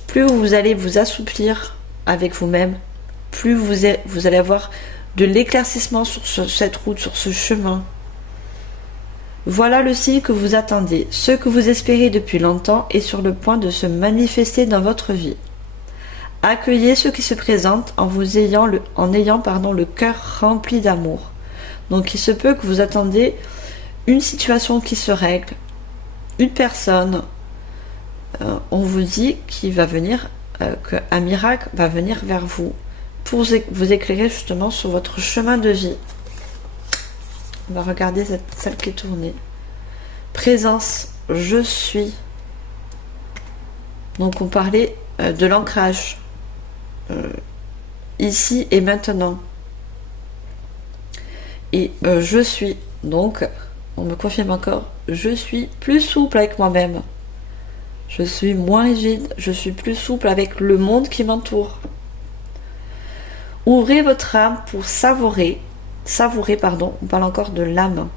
plus vous allez vous assouplir avec vous-même, plus vous allez avoir de l'éclaircissement sur cette route, sur ce chemin. Voilà le signe que vous attendez. Ce que vous espérez depuis longtemps est sur le point de se manifester dans votre vie. Accueillez ce qui se présente en ayant le cœur rempli d'amour. Donc il se peut que vous attendez une situation qui se règle, une personne, on vous dit qu'il va venir, qu'un miracle va venir vers vous pour vous éclairer justement sur votre chemin de vie. On va regarder celle qui est tournée. Présence, je suis. Donc on parlait de l'ancrage. Ici et maintenant. Et je suis. Donc, on me confirme encore, je suis plus souple avec moi-même. Je suis moins rigide, je suis plus souple avec le monde qui m'entoure. Ouvrez votre âme pour savourer, on parle encore de l'âme,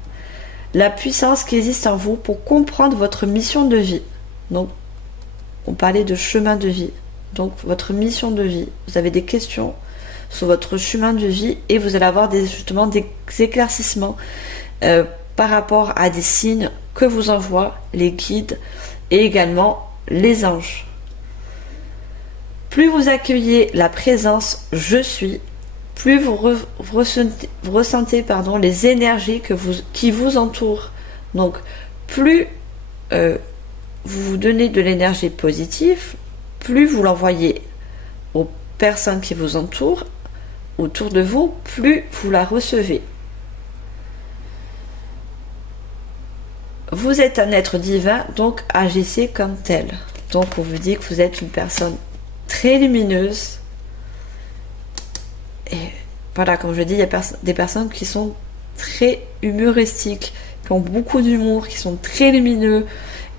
la puissance qui existe en vous pour comprendre votre mission de vie. Donc, on parlait de chemin de vie. Donc, votre mission de vie. Vous avez des questions sur votre chemin de vie et vous allez avoir justement des éclaircissements par rapport à des signes que vous envoient les guides et également les anges. Plus vous accueillez la présence je suis, plus vous ressentez les énergies qui vous entourent. Donc plus vous vous donnez de l'énergie positive, plus vous l'envoyez aux personnes qui vous entourent, autour de vous, plus vous la recevez. Vous êtes un être divin, donc agissez comme tel. Donc on vous dit que vous êtes une personne très lumineuse. Et voilà, comme je dis, il y a des personnes qui sont très humoristiques, qui ont beaucoup d'humour, qui sont très lumineux.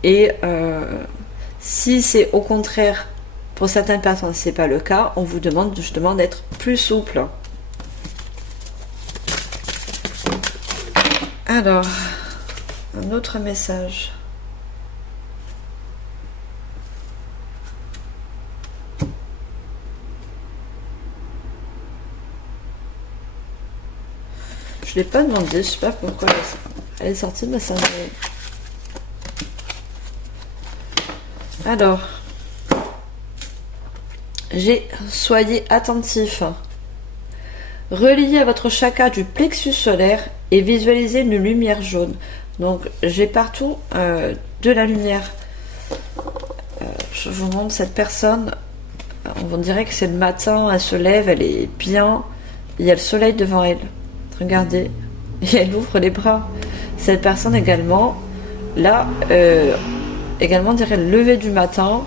Et si c'est au contraire Pour certaines personnes, ce n'est pas le cas. On vous demande justement d'être plus souple. Alors, un autre message. Je ne l'ai pas demandé, je ne sais pas pourquoi elle est sortie, mais ça m'est... Alors, soyez attentif. Reliez à votre chakra du plexus solaire et visualisez une lumière jaune. Donc, j'ai partout de la lumière. Je vous montre cette personne. On dirait que c'est le matin, elle se lève, elle est bien. Il y a le soleil devant elle. Regardez. Et elle ouvre les bras. Cette personne également, là, également, on dirait le lever du matin.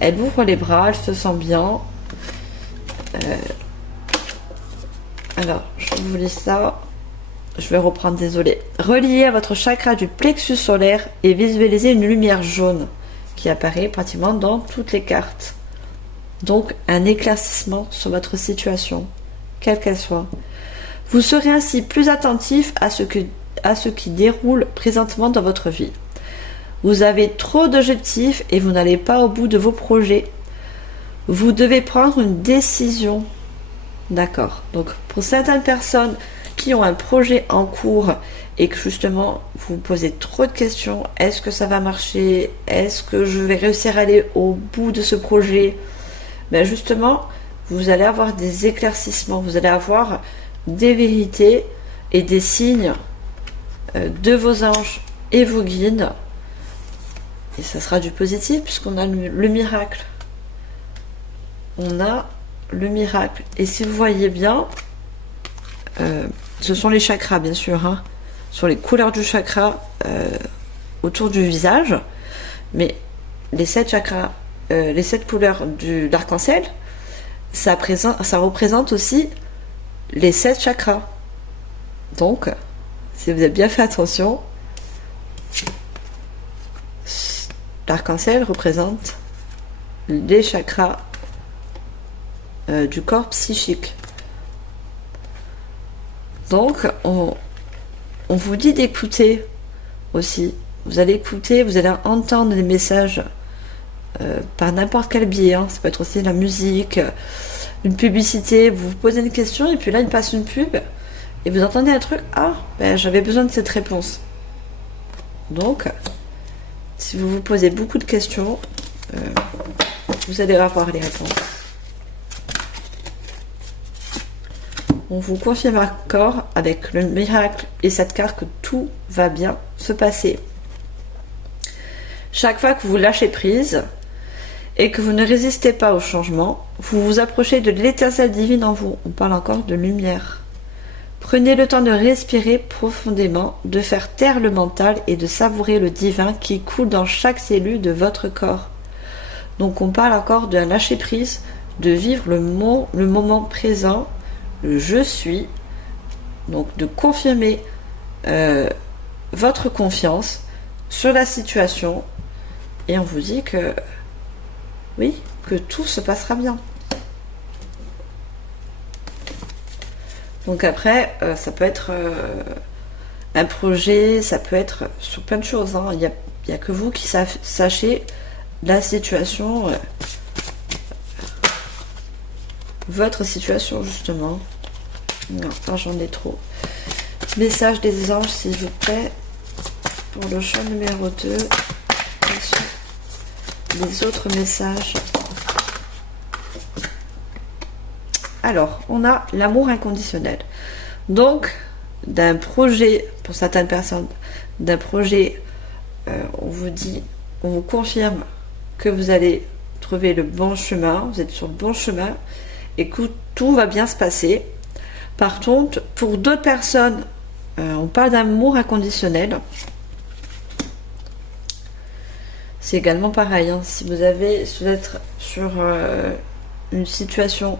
Elle ouvre les bras, elle se sent bien. Alors, je vous lis ça. Je vais reprendre, désolé. Reliez à votre chakra du plexus solaire et visualisez une lumière jaune qui apparaît pratiquement dans toutes les cartes. Donc, un éclaircissement sur votre situation, quelle qu'elle soit. Vous serez ainsi plus attentif à ce qui déroule présentement dans votre vie. Vous avez trop d'objectifs et vous n'allez pas au bout de vos projets. Vous devez prendre une décision. D'accord. Donc, pour certaines personnes qui ont un projet en cours et que justement vous vous posez trop de questions, est-ce que ça va marcher? Est-ce que je vais réussir à aller au bout de ce projet? Ben justement, vous allez avoir des éclaircissements, vous allez avoir des vérités et des signes de vos anges et vos guides. Et ça sera du positif puisqu'on a le miracle. On a le miracle. Et si vous voyez bien, ce sont les chakras bien sûr, hein, sur les couleurs du chakra autour du visage. Mais les 7 chakras, les 7 couleurs de l'arc-en-ciel, ça représente aussi les 7 chakras. Donc, si vous avez bien fait attention, l'arc-en-ciel représente les chakras du corps psychique. Donc, on vous dit d'écouter aussi. Vous allez écouter, vous allez entendre des messages par n'importe quel biais. Hein. Ça peut être aussi la musique, une publicité. Vous vous posez une question et puis là, il passe une pub et vous entendez un truc. Ah, ben, j'avais besoin de cette réponse. Donc, si vous vous posez beaucoup de questions, vous allez avoir les réponses. On vous confirme encore avec le miracle et cette carte que tout va bien se passer. Chaque fois que vous lâchez prise et que vous ne résistez pas au changement, vous vous approchez de l'étincelle divine en vous. On parle encore de lumière. Prenez le temps de respirer profondément, de faire taire le mental et de savourer le divin qui coule dans chaque cellule de votre corps. Donc on parle encore d'un lâcher prise, de vivre le moment présent, le je suis, donc de confirmer votre confiance sur la situation et on vous dit que oui, que tout se passera bien. Donc après, ça peut être un projet, ça peut être sur plein de choses. Hein. Il n'y a que vous qui sachez la situation, votre situation justement. Non, j'en ai trop. Message des anges, s'il vous plaît, pour le champ numéro 2. Les autres messages. Alors, on a l'amour inconditionnel. Donc, d'un projet, pour certaines personnes, d'un projet, on vous dit, on vous confirme que vous allez trouver le bon chemin, vous êtes sur le bon chemin et que tout va bien se passer. Par contre, pour d'autres personnes, on parle d'amour inconditionnel. C'est également pareil. Hein. Si vous êtes sur une situation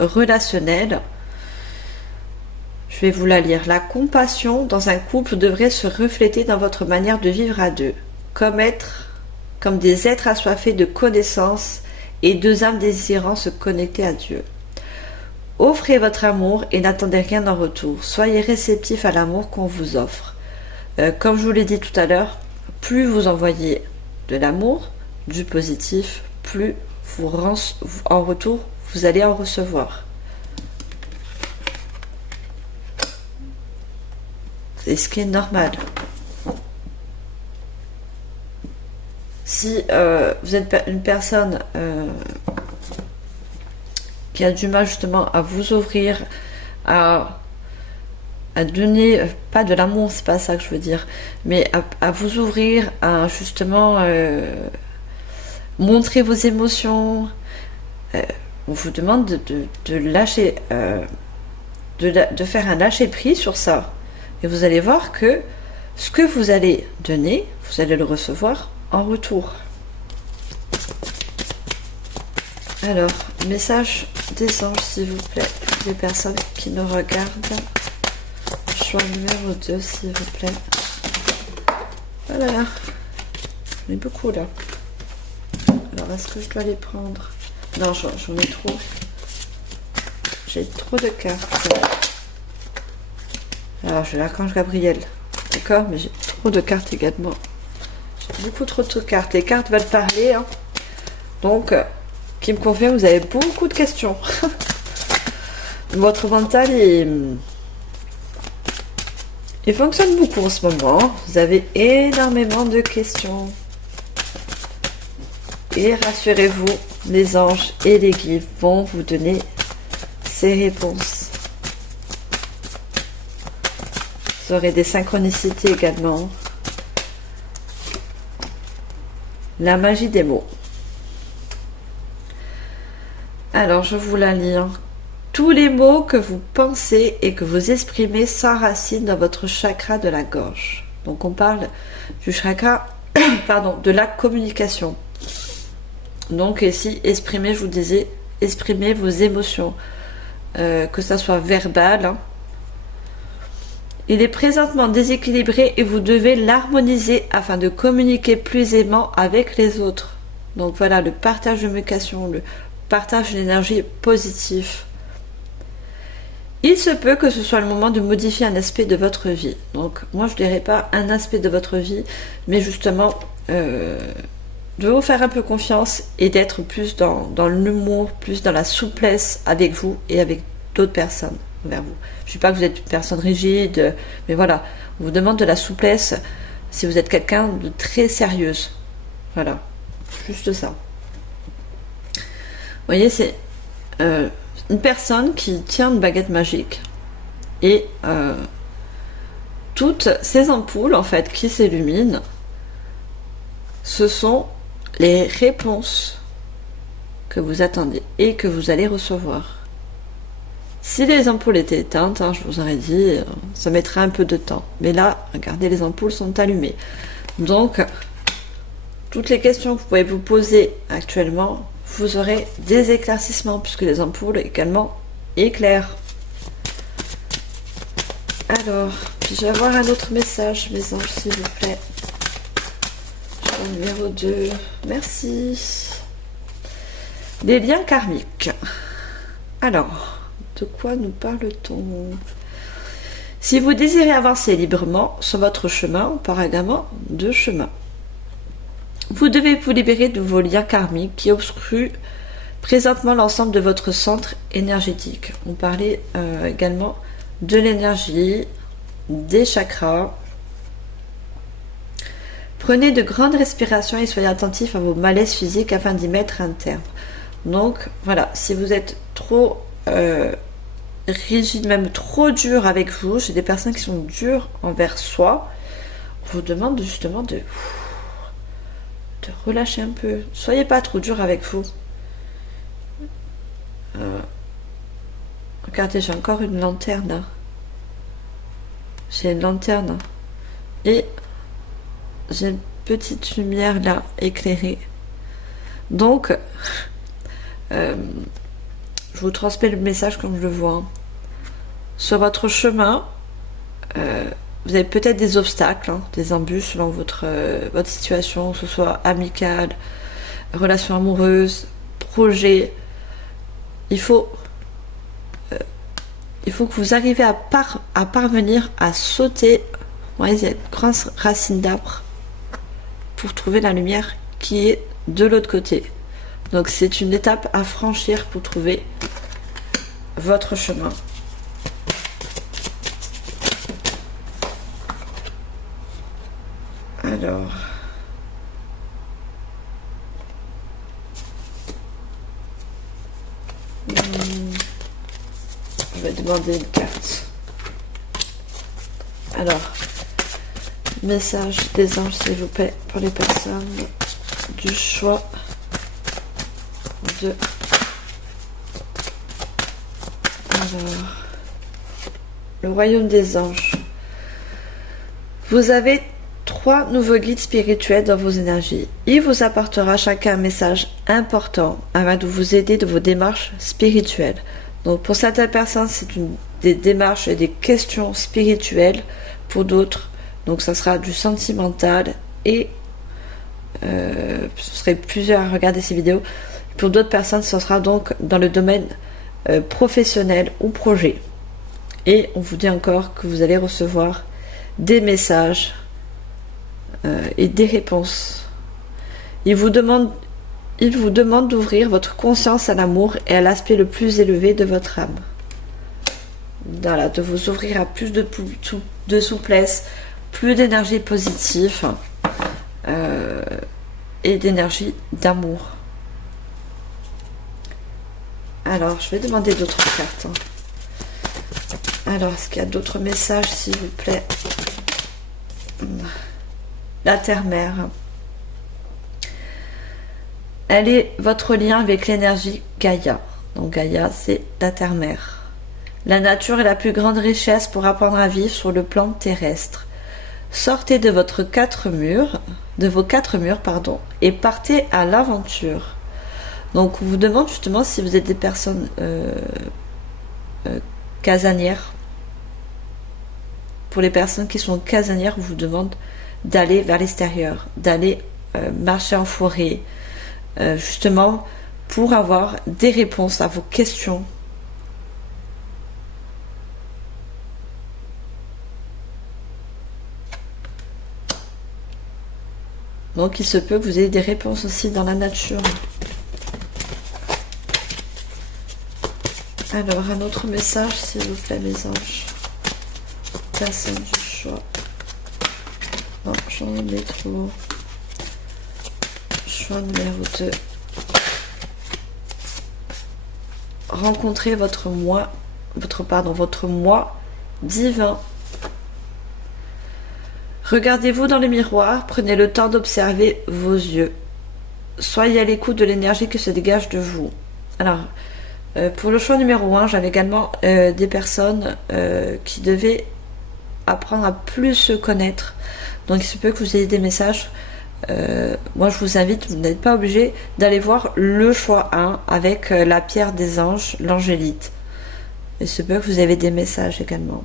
relationnelle, je vais vous la lire. La compassion dans un couple devrait se refléter dans votre manière de vivre à deux, comme des êtres assoiffés de connaissances et deux âmes désirant se connecter à Dieu. Offrez votre amour et n'attendez rien en retour. Soyez réceptif à l'amour qu'on vous offre. Comme je vous l'ai dit tout à l'heure, plus vous envoyez de l'amour, du positif, plus en retour, vous allez en recevoir. C'est ce qui est normal. Si vous êtes une personne qui a du mal justement à vous ouvrir, à donner, pas de l'amour, c'est pas ça que je veux dire, mais à vous ouvrir, à justement montrer vos émotions, on vous demande de lâcher, de faire un lâcher prise sur ça. Et vous allez voir que ce que vous allez donner, vous allez le recevoir en retour. Alors, message des anges, s'il vous plaît, les personnes qui nous regardent. Choix numéro 2, s'il vous plaît. Voilà. J'en ai beaucoup là. Alors, est-ce que je dois les prendre? Non, j'en ai trop. J'ai trop de cartes. Alors, je vais l'archange Gabriel. D'accord? Mais j'ai trop de cartes également. J'ai beaucoup trop de cartes. Les cartes veulent parler. Hein. Donc, qui me confirme, vous avez beaucoup de questions. Votre mental, il fonctionne beaucoup en ce moment. Vous avez énormément de questions. Et rassurez-vous, les anges et les guides vont vous donner ces réponses. Vous aurez des synchronicités également. La magie des mots. Alors, je vous la lis. Hein. Tous les mots que vous pensez et que vous exprimez s'enracinent dans votre chakra de la gorge. Donc, on parle du chakra, pardon, de la communication. Donc, ici, exprimez, je vous disais, exprimez vos émotions. Que ça soit verbal, hein. Il est présentement déséquilibré et vous devez l'harmoniser afin de communiquer plus aisément avec les autres. Donc voilà, le partage de communication, le partage d'énergie positive. Il se peut que ce soit le moment de modifier un aspect de votre vie. Donc moi je ne dirais pas un aspect de votre vie, mais justement de vous faire un peu confiance et d'être plus dans l'humour, plus dans la souplesse avec vous et avec d'autres personnes vers vous. Je ne dis pas que vous êtes une personne rigide, mais voilà, on vous demande de la souplesse si vous êtes quelqu'un de très sérieuse. Voilà, juste ça. Vous voyez, c'est une personne qui tient une baguette magique et toutes ces ampoules en fait qui s'illuminent, ce sont les réponses que vous attendez et que vous allez recevoir. Si les ampoules étaient éteintes, hein, je vous aurais dit, ça mettrait un peu de temps. Mais là, regardez, les ampoules sont allumées. Donc, toutes les questions que vous pouvez vous poser actuellement, vous aurez des éclaircissements, puisque les ampoules également éclairent. Alors, puis-je avoir un autre message, mes anges, s'il vous plaît? Choix numéro 2. Merci. Les liens karmiques. Alors... de quoi nous parle-t-on? Si vous désirez avancer librement sur votre chemin, on parle également de chemin. Vous devez vous libérer de vos liens karmiques qui obstruent présentement l'ensemble de votre centre énergétique. On parlait également de l'énergie, des chakras. Prenez de grandes respirations et soyez attentifs à vos malaises physiques afin d'y mettre un terme. Donc voilà, si vous êtes trop rigide, même trop dur avec vous, j'ai des personnes qui sont dures envers soi, on vous demande justement de relâcher un peu. Soyez pas trop dur avec vous. Regardez, j'ai encore une lanterne là. J'ai une lanterne et j'ai une petite lumière là éclairée. Donc je vous transmets le message comme je le vois. Sur votre chemin, vous avez peut-être des obstacles, hein, des embûches selon votre situation, que ce soit amicale, relation amoureuse, projet. Il faut que vous arriviez à parvenir à sauter. Ouais, il y a une grande racine d'arbre pour trouver la lumière qui est de l'autre côté. Donc c'est une étape à franchir pour trouver votre chemin. Alors, je vais demander une carte. Alors, message des anges, s'il vous plaît, pour les personnes du choix de... Alors, le royaume des anges. Vous avez 3 nouveaux guides spirituels dans vos énergies. Il vous apportera chacun un message important afin de vous aider dans vos démarches spirituelles. Donc pour certaines personnes, c'est des démarches et des questions spirituelles. Pour d'autres, donc ça sera du sentimental et ce serait plusieurs à regarder ces vidéos. Pour d'autres personnes, ce sera donc dans le domaine professionnel ou projet. Et on vous dit encore que vous allez recevoir des messages et des réponses. Il vous demande d'ouvrir votre conscience à l'amour et à l'aspect le plus élevé de votre âme. Voilà, de vous ouvrir à plus de souplesse, plus d'énergie positive et d'énergie d'amour. Alors, je vais demander d'autres cartes. Alors, est-ce qu'il y a d'autres messages, s'il vous plaît? La Terre-Mère. Elle est votre lien avec l'énergie Gaïa. Donc Gaïa, c'est la Terre-Mère. La nature est la plus grande richesse pour apprendre à vivre sur le plan terrestre. Sortez de vos 4 murs, et partez à l'aventure. Donc on vous demande justement si vous êtes des personnes casanières. Pour les personnes qui sont casanières, on vous demande d'aller vers l'extérieur, d'aller marcher en forêt, justement pour avoir des réponses à vos questions. Donc il se peut que vous ayez des réponses aussi dans la nature. Alors un autre message, s'il vous plaît, mes anges. Personne du choix. Non, j'en ai trop. Choix numéro 2. Rencontrez votre moi divin. Regardez-vous dans le miroir, prenez le temps d'observer vos yeux. Soyez à l'écoute de l'énergie qui se dégage de vous. Alors, pour le choix numéro 1, j'avais également des personnes qui devaient apprendre à plus se connaître. Donc il se peut que vous ayez des messages. Moi je vous invite, vous n'êtes pas obligé d'aller voir le choix 1 avec la pierre des anges, l'angélite. Il se peut que vous avez des messages également.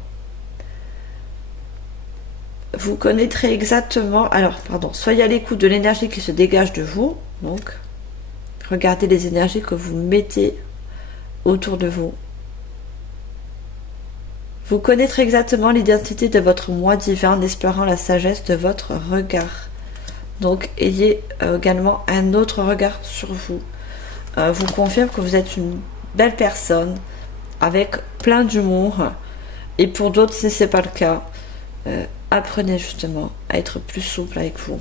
Vous connaîtrez exactement... Alors, pardon, soyez à l'écoute de l'énergie qui se dégage de vous. Donc, regardez les énergies que vous mettez autour de vous. Vous connaîtrez exactement l'identité de votre moi divin en explorant la sagesse de votre regard. Donc, ayez également un autre regard sur vous. Vous confirme que vous êtes une belle personne avec plein d'humour. Et pour d'autres, si ce n'est pas le cas, apprenez justement à être plus souple avec vous.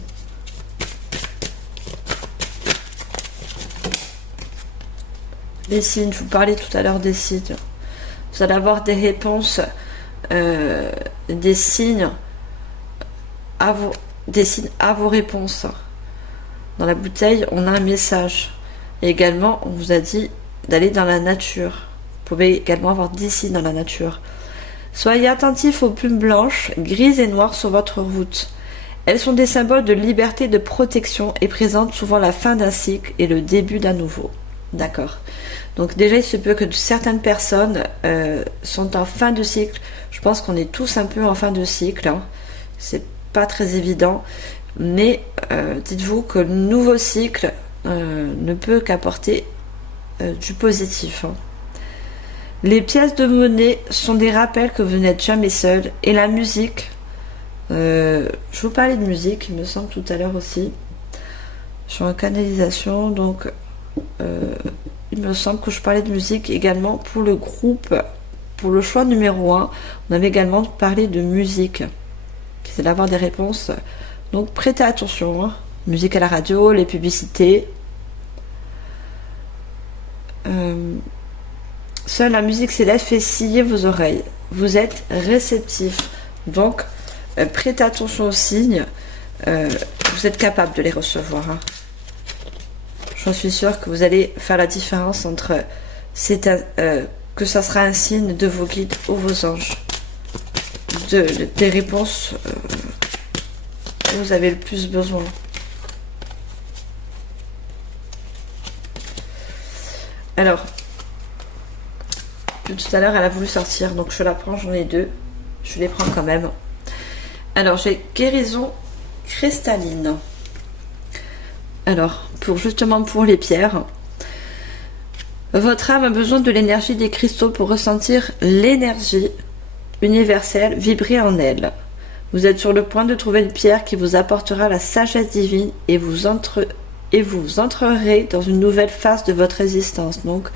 Les signes, je vous parlais tout à l'heure des signes. Vous allez avoir des réponses, des signes à vos réponses. Dans la bouteille, on a un message. Et également, on vous a dit d'aller dans la nature. Vous pouvez également avoir des signes dans la nature. Soyez attentifs aux plumes blanches, grises et noires sur votre route. Elles sont des symboles de liberté, de protection et présentent souvent la fin d'un cycle et le début d'un nouveau. D'accord. Donc déjà, il se peut que certaines personnes sont en fin de cycle. Je pense qu'on est tous un peu en fin de cycle. Hein. C'est pas très évident. Mais dites-vous que le nouveau cycle ne peut qu'apporter du positif. Hein. Les pièces de monnaie sont des rappels que vous n'êtes jamais seul. Et la musique, je vous parlais de musique, il me semble tout à l'heure aussi. Je suis en canalisation, donc il me semble que je parlais de musique également pour le groupe. Pour le choix numéro 1, on avait également parlé de musique, qui c'est d'avoir des réponses. Donc prêtez attention, hein. Musique à la radio, les publicités. Seule la musique céleste fait scier vos oreilles. Vous êtes réceptif. Donc, prêtez attention aux signes. Vous êtes capable de les recevoir. Hein. J'en suis sûre que vous allez faire la différence entre que ça sera un signe de vos guides ou vos anges. Des réponses que vous avez le plus besoin. Alors, tout à l'heure, elle a voulu sortir, donc je la prends, j'en ai 2. Je les prends quand même. Alors, j'ai guérison cristalline. Alors, justement pour les pierres, votre âme a besoin de l'énergie des cristaux pour ressentir l'énergie universelle vibrer en elle. Vous êtes sur le point de trouver une pierre qui vous apportera la sagesse divine et vous entrerez dans une nouvelle phase de votre existence. Donc,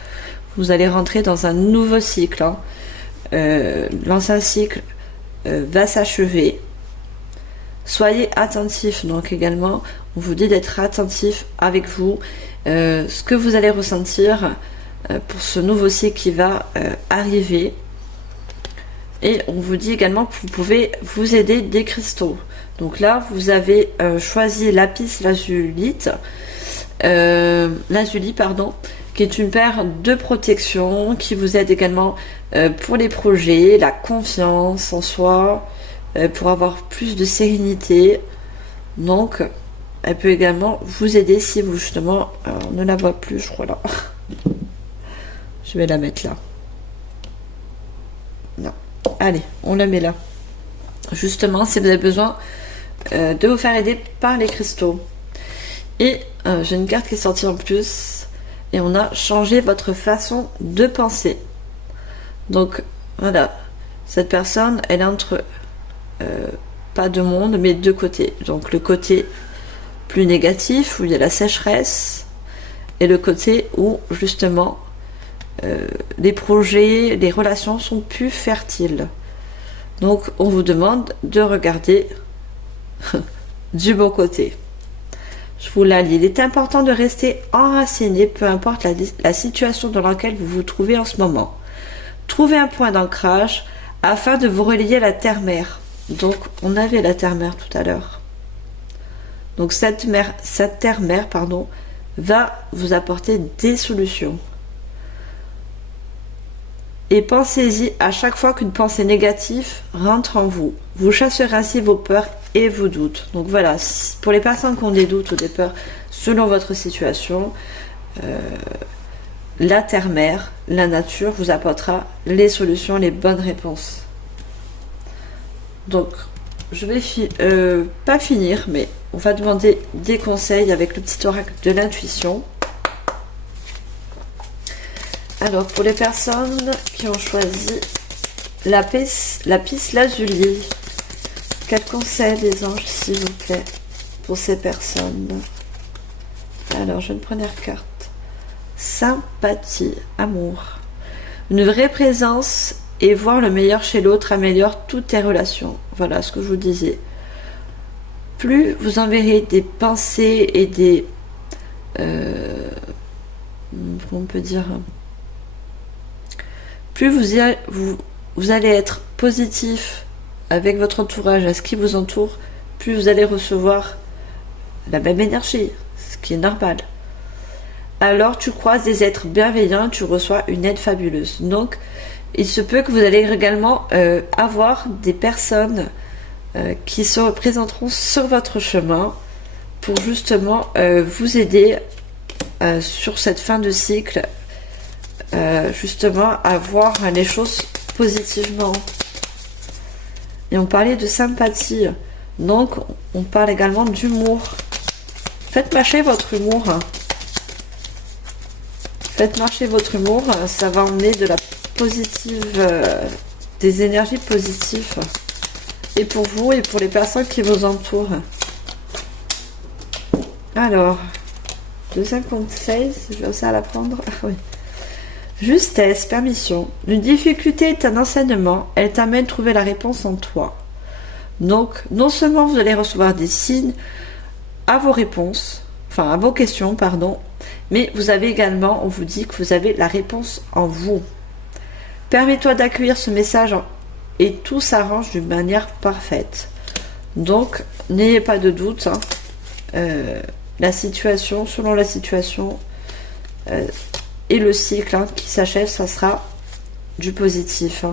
vous allez rentrer dans un nouveau cycle. Hein. L'ancien cycle va s'achever. Soyez attentifs. Donc également, on vous dit d'être attentif avec vous. Ce que vous allez ressentir pour ce nouveau cycle qui va arriver. Et on vous dit également que vous pouvez vous aider des cristaux. Donc là, vous avez choisi lapis lazuli, qui est une paire de protection qui vous aide également pour les projets, la confiance en soi, pour avoir plus de sérénité. Donc, elle peut également vous aider si vous justement, on ne la voit plus, je crois là. Je vais la mettre là. Non. Allez, on la met là. Justement, si vous avez besoin de vous faire aider par les cristaux. Et j'ai une carte qui est sortie en plus. Et on a changé votre façon de penser. Donc, voilà. Cette personne, elle est entre pas deux mondes, mais deux côtés. Donc, le côté plus négatif, où il y a la sécheresse, et le côté où, justement, les projets, les relations sont plus fertiles. Donc, on vous demande de regarder du bon côté. Je vous la lis. Il est important de rester enraciné, peu importe la situation dans laquelle vous vous trouvez en ce moment. Trouvez un point d'ancrage afin de vous relier à la terre-mère. Donc, on avait la terre-mère tout à l'heure. Donc, cette terre-mère, va vous apporter des solutions. Et pensez-y à chaque fois qu'une pensée négative rentre en vous. Vous chasserez ainsi vos peurs et vos doutes. Donc voilà, pour les personnes qui ont des doutes ou des peurs selon votre situation, la terre-mère, la nature vous apportera les solutions, les bonnes réponses. Donc, je vais pas finir, mais on va demander des conseils avec le petit oracle de l'intuition. Alors, pour les personnes qui ont choisi lapis lazuli, quel conseil des anges, s'il vous plaît, pour ces personnes? Alors, je vais une première carte. Sympathie, amour. Une vraie présence et voir le meilleur chez l'autre améliore toutes tes relations. Voilà ce que je vous disais. Plus vous enverrez des pensées et des... comment on peut dire... Plus vous allez être positif avec votre entourage, à ce qui vous entoure, plus vous allez recevoir la même énergie, ce qui est normal. Alors tu croises des êtres bienveillants, tu reçois une aide fabuleuse. Donc il se peut que vous allez également avoir des personnes qui se représenteront sur votre chemin pour justement vous aider sur cette fin de cycle, justement à voir les choses positivement. Et on parlait de sympathie, donc on parle également d'humour. Faites mâcher votre humour, hein. Faites marcher votre humour, ça va emmener de la positive, des énergies positives. Et pour vous et pour les personnes qui vous entourent. Alors, deuxième conseil, je vais aussi à l'apprendre. Ah oui. Justesse, permission. Une difficulté est un enseignement, elle t'amène à trouver la réponse en toi. Donc, non seulement vous allez recevoir des signes à vos réponses, enfin à vos questions, pardon, mais vous avez également, on vous dit que vous avez la réponse en vous. Permets-toi d'accueillir ce message et tout s'arrange d'une manière parfaite. Donc, n'ayez pas de doute, hein. La situation, selon la situation et le cycle qui s'achève, ça sera du positif.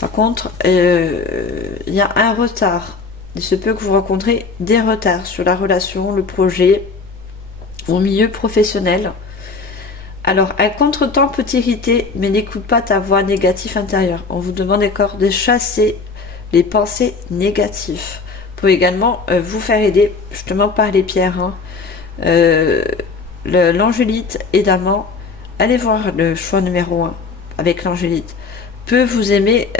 Par contre, il y a un retard. Il se peut que vous rencontrez des retards sur la relation, le projet, au milieu professionnel. Alors, un contretemps peut t'irriter, mais n'écoute pas ta voix négative intérieure. On vous demande encore de chasser les pensées négatives. Vous pouvez également vous faire aider justement par les pierres. L'angélite, évidemment, allez voir le choix numéro 1 avec l'angélite. Peut vous aider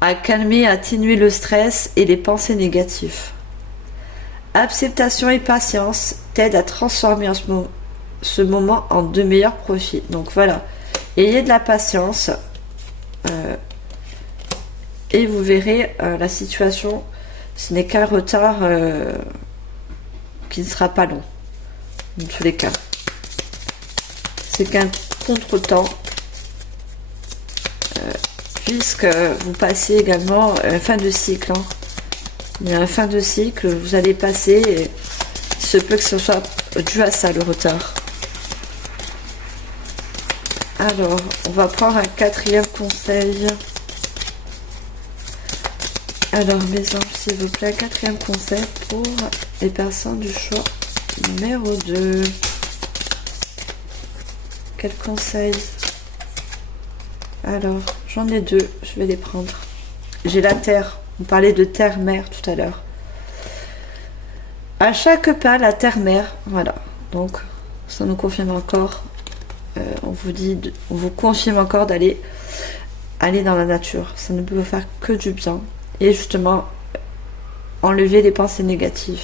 à calmer, à atténuer le stress et les pensées négatives. Acceptation et patience t'aident à transformer ce moment en de meilleurs profits. Donc voilà, ayez de la patience et vous verrez la situation, ce n'est qu'un retard qui ne sera pas long, dans tous les cas. C'est qu'un contretemps, puisque vous passez également fin de cycle. Il y a une fin de cycle, vous allez passer, et il se peut que ce soit dû à ça, le retard. Alors, on va prendre un quatrième conseil. Alors, mes anges, s'il vous plaît, quatrième conseil pour les personnes du choix numéro 2. Quel conseil? Alors, j'en ai deux, je vais les prendre. J'ai la terre, on parlait de terre-mère tout à l'heure. À chaque pas, la terre-mère, voilà. Donc, ça nous confirme encore, on vous confirme encore d'aller dans la nature. Ça ne peut vous faire que du bien. Et justement, enlever les pensées négatives.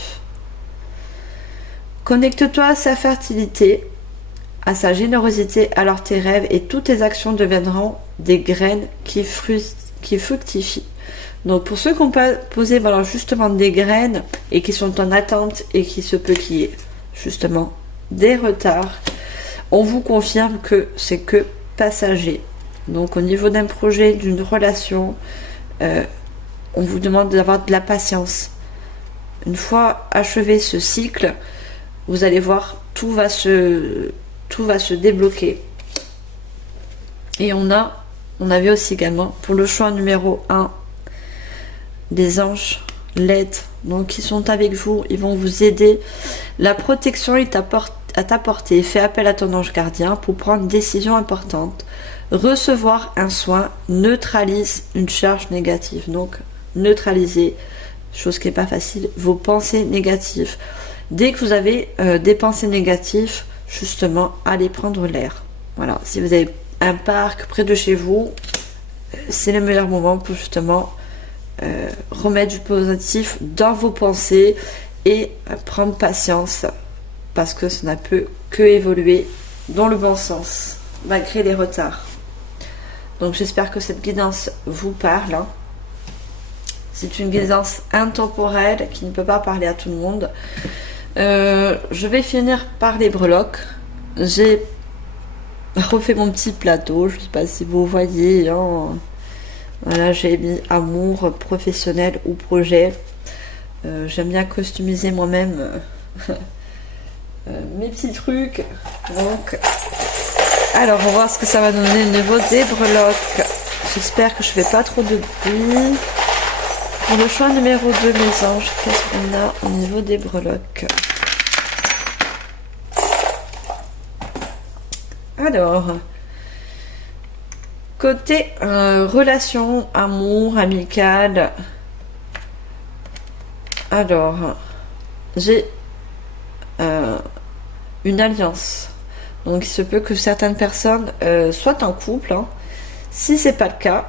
Connecte-toi à sa fertilité, à sa générosité, alors tes rêves et toutes tes actions deviendront des graines qui fructifient. Donc pour ceux qui n'ont pas posé justement des graines et qui sont en attente et qui se peut qu'il y ait justement des retards, on vous confirme que c'est que passager. Donc au niveau d'un projet, d'une relation, on vous demande d'avoir de la patience. Une fois achevé ce cycle, vous allez voir, tout va se débloquer. Et on avait aussi également, pour le choix numéro 1, des anges l'aide. Donc ils sont avec vous, ils vont vous aider. La protection est à ta portée. Fais appel à ton ange gardien pour prendre une décision importante. Recevoir un soin neutralise une charge négative. Donc neutraliser, chose qui n'est pas facile, vos pensées négatives. Dès que vous avez des pensées négatives, justement, allez prendre l'air. Voilà, si vous avez un parc près de chez vous, c'est le meilleur moment pour justement remettre du positif dans vos pensées et prendre patience, parce que ça ne peut que évoluer dans le bon sens, malgré les retards. Donc j'espère que cette guidance vous parle. C'est une guidance intemporelle qui ne peut pas parler à tout le monde. Je vais finir par les breloques. J'ai refait mon petit plateau, je ne sais pas si vous voyez, voilà, j'ai mis amour, professionnel ou projet. J'aime bien customiser moi-même mes petits trucs. Donc, alors on va voir ce que ça va donner au niveau des breloques. J'espère que je fais pas trop de bruit. Pour le choix numéro 2, mes anges, qu'est-ce qu'on a au niveau des breloques? Alors, côté relation, amour, amical. Alors, j'ai une alliance. Donc il se peut que certaines personnes soient en couple. Hein. Si c'est pas le cas,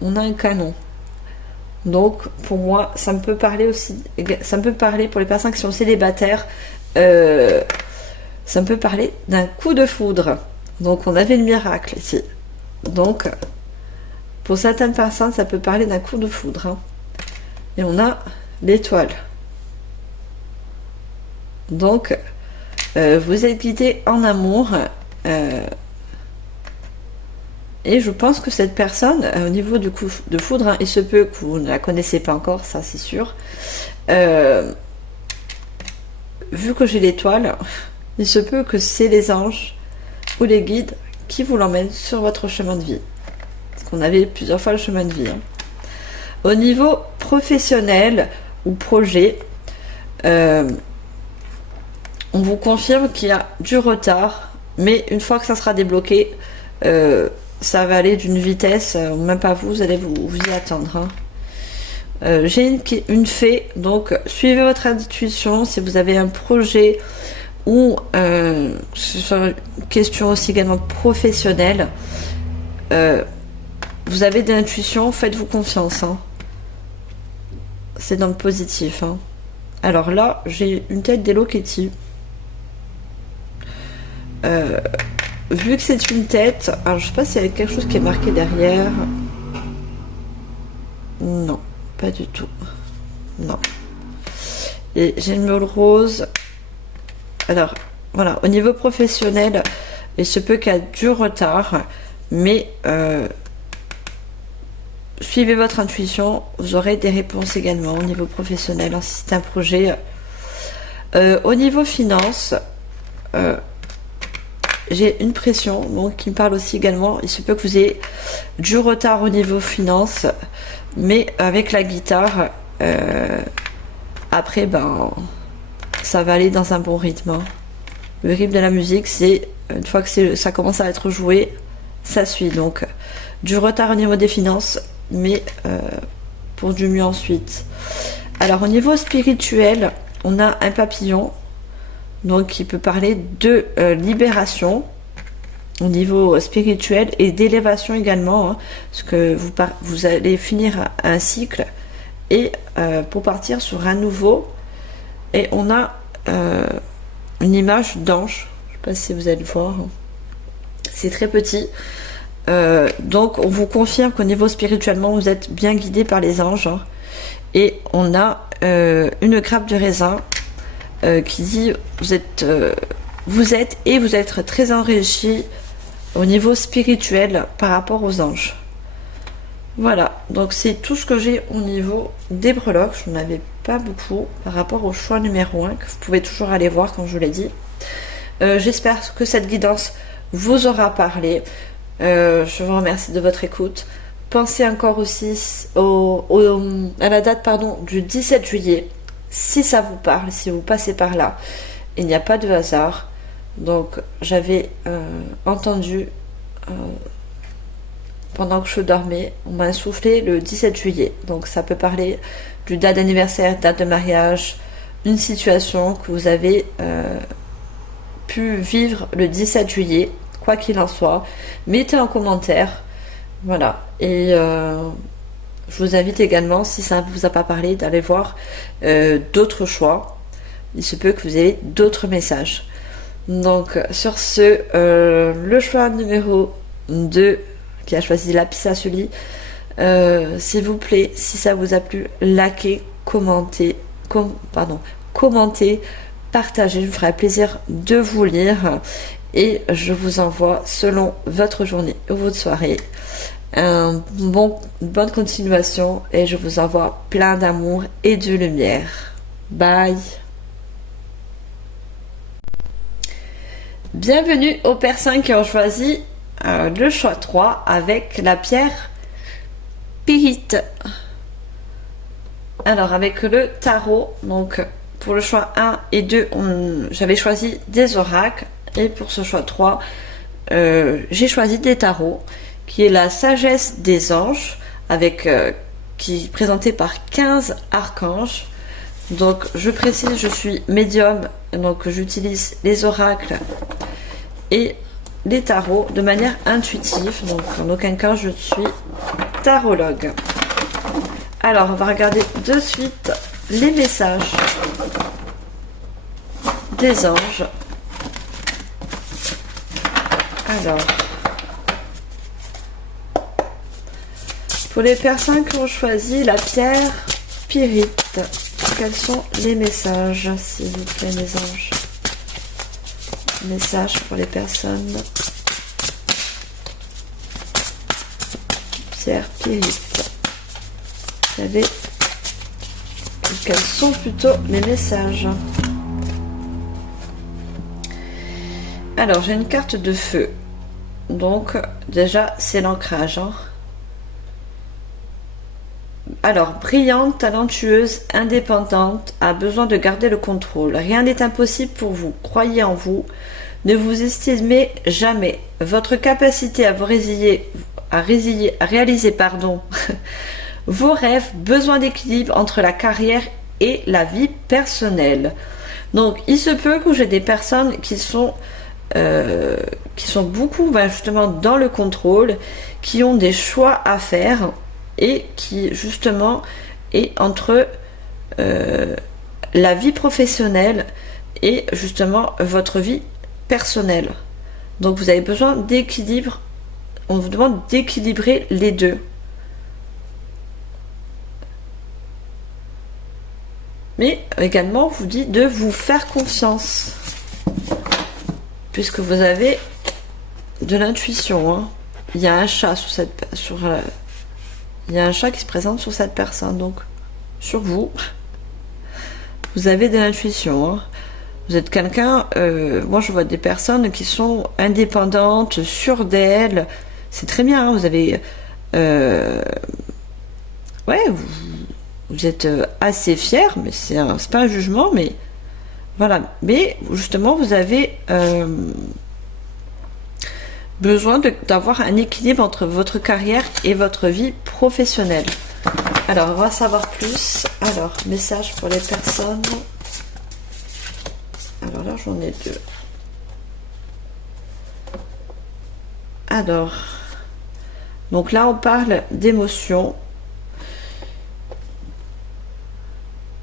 on a un canon. Donc pour moi, ça me peut parler aussi. Ça me peut parler pour les personnes qui sont célibataires. Ça me peut parler d'un coup de foudre. Donc on avait le miracle ici. Donc pour certaines personnes, ça peut parler d'un coup de foudre. Hein. Et on a l'étoile. Donc vous êtes guidé en amour. Et je pense que cette personne, au niveau du coup de foudre, hein, il se peut que vous ne la connaissez pas encore, ça c'est sûr. Vu que j'ai l'étoile, il se peut que c'est les anges ou les guides qui vous l'emmènent sur votre chemin de vie. Parce qu'on avait plusieurs fois le chemin de vie. Hein. Au niveau professionnel ou projet, on vous confirme qu'il y a du retard, mais une fois que ça sera débloqué, ça va aller d'une vitesse, même pas vous allez vous y attendre. Hein. J'ai une fée, donc suivez votre intuition si vous avez un projet ou sur une question aussi également professionnelle. Vous avez de l'intuition, faites-vous confiance. Hein. C'est dans le positif. Hein. Alors là, j'ai une tête d'Hello Kitty. Vu que c'est une tête, alors je sais pas s'il y a quelque chose qui est marqué derrière. Non, pas du tout. Non. Et j'ai une meule rose. Alors, voilà, au niveau professionnel, il se peut qu'il y ait du retard, mais suivez votre intuition, vous aurez des réponses également au niveau professionnel, hein, si c'est un projet. Au niveau finance, j'ai une pression donc, qui me parle aussi également. Il se peut que vous ayez du retard au niveau finance, mais avec la guitare, après, ben, ça va aller dans un bon rythme. Hein. Le rythme de la musique, c'est une fois que ça commence à être joué, ça suit. Donc, du retard au niveau des finances, mais pour du mieux ensuite. Alors, au niveau spirituel, on a un papillon. Donc, qui peut parler de libération au niveau spirituel et d'élévation également, hein, parce que vous allez finir un cycle et pour partir sur un nouveau. Et on a une image d'ange, je ne sais pas si vous allez le voir, c'est très petit. Donc, on vous confirme qu'au niveau spirituellement, vous êtes bien guidé par les anges. Hein, et on a une grappe de raisin. Qui dit vous êtes très enrichi au niveau spirituel par rapport aux anges. Voilà, donc c'est tout ce que j'ai au niveau des breloques. Je n'en avais pas beaucoup par rapport au choix numéro 1 que vous pouvez toujours aller voir comme je vous l'ai dit. J'espère que cette guidance vous aura parlé. Je vous remercie de votre écoute. Pensez encore aussi à la date du 17 juillet. Si ça vous parle, si vous passez par là, il n'y a pas de hasard. Donc j'avais entendu pendant que je dormais, on m'a soufflé le 17 juillet. Donc ça peut parler du date d'anniversaire, date de mariage, une situation que vous avez pu vivre le 17 juillet, quoi qu'il en soit. Mettez en commentaire. Voilà. Et je vous invite également, si ça ne vous a pas parlé, d'aller voir d'autres choix. Il se peut que vous ayez d'autres messages. Donc, sur ce, le choix numéro 2, qui a choisi Lapis Lazuli, s'il vous plaît, si ça vous a plu, likez, commentez, partagez. Je me ferai plaisir de vous lire. Et je vous envoie, selon votre journée ou votre soirée, une bonne continuation et je vous envoie plein d'amour et de lumière. Bye. Bienvenue aux personnes qui ont choisi le choix 3 avec la pierre pyrite. Alors avec le tarot, donc pour le choix 1 et 2, j'avais choisi des oracles et pour ce choix 3, j'ai choisi des tarots, qui est la sagesse des anges, qui est présentée par 15 archanges. Donc je précise, je suis médium, donc j'utilise les oracles et les tarots de manière intuitive. Donc en aucun cas je suis tarologue. Alors on va regarder de suite les messages des anges. Alors, pour les personnes qui ont choisi la pierre pyrite, quels sont les messages, s'il vous plaît, mes anges? Messages pour les personnes. Pierre pyrite. Vous savez quels sont plutôt les messages? Alors, j'ai une carte de feu. Donc, déjà, c'est l'ancrage. Hein. Alors, brillante, talentueuse, indépendante, a besoin de garder le contrôle. Rien n'est impossible pour vous. Croyez en vous. Ne vous estimez jamais. Votre capacité à réaliser vos rêves, besoin d'équilibre entre la carrière et la vie personnelle. Donc, il se peut que j'ai des personnes qui sont beaucoup justement dans le contrôle, qui ont des choix à faire et qui justement est entre la vie professionnelle et justement votre vie personnelle. Donc vous avez besoin d'équilibre, on vous demande d'équilibrer les deux. Mais également on vous dit de vous faire confiance. Puisque vous avez de l'intuition, hein. Il y a un chat il y a un chat qui se présente sur cette personne, donc sur vous, vous avez de l'intuition. Hein. Vous êtes quelqu'un, moi je vois des personnes qui sont indépendantes, sûres d'elles, c'est très bien. Hein. Vous avez, vous êtes assez fiers, mais c'est pas un jugement, mais voilà, mais justement, vous avez besoin d'avoir un équilibre entre votre carrière et votre vie professionnelle. Alors, on va savoir plus. Alors, message pour les personnes. Alors là, j'en ai deux. Alors, donc là, on parle d'émotions.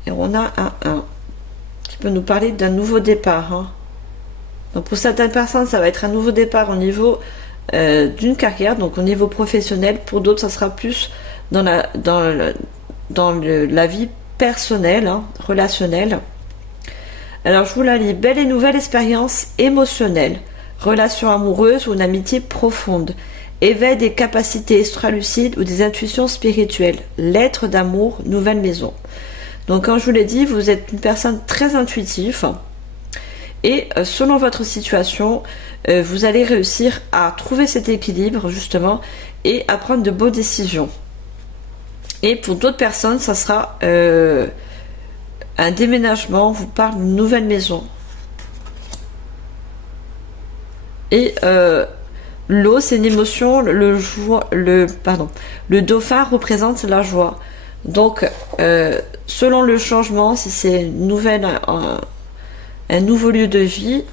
Et on a un 1. Qui peut nous parler d'un nouveau départ. Hein. Donc pour certaines personnes, ça va être un nouveau départ au niveau d'une carrière, donc au niveau professionnel. Pour d'autres, ça sera plus dans la vie personnelle, hein, relationnelle. Alors je vous la lis. Belle et nouvelle expérience émotionnelle, relation amoureuse ou une amitié profonde, éveil des capacités extra-lucides ou des intuitions spirituelles, lettre d'amour, nouvelle maison. Donc, comme je vous l'ai dit, vous êtes une personne très intuitive et selon votre situation, vous allez réussir à trouver cet équilibre justement et à prendre de bonnes décisions. Et pour d'autres personnes, ça sera un déménagement, on vous parle d'une nouvelle maison. Et l'eau, c'est une émotion, le dauphin représente la joie. Donc, selon le changement, si c'est une nouvelle, un nouveau lieu de vie,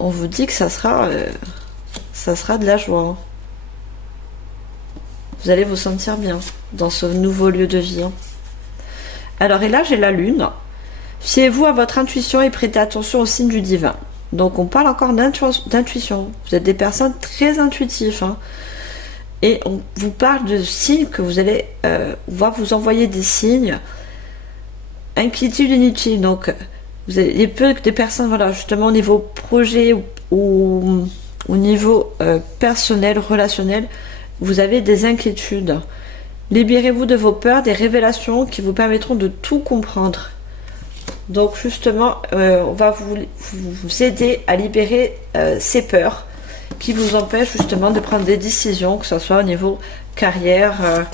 on vous dit que ça sera de la joie. Vous allez vous sentir bien dans ce nouveau lieu de vie. Alors, et là, j'ai la lune. Fiez-vous à votre intuition et prêtez attention aux signes du divin. Donc, on parle encore d'intuition. Vous êtes des personnes très intuitives. Hein. Et on vous parle de signes que vous allez, on va vous envoyer des signes. Inquiétude inutile. Donc, vous avez, il y a peu des personnes, voilà, justement au niveau projet ou au niveau personnel, relationnel, vous avez des inquiétudes. Libérez-vous de vos peurs, des révélations qui vous permettront de tout comprendre. Donc, justement, on va vous aider à libérer ces peurs qui vous empêche justement de prendre des décisions, que ce soit au niveau carrière,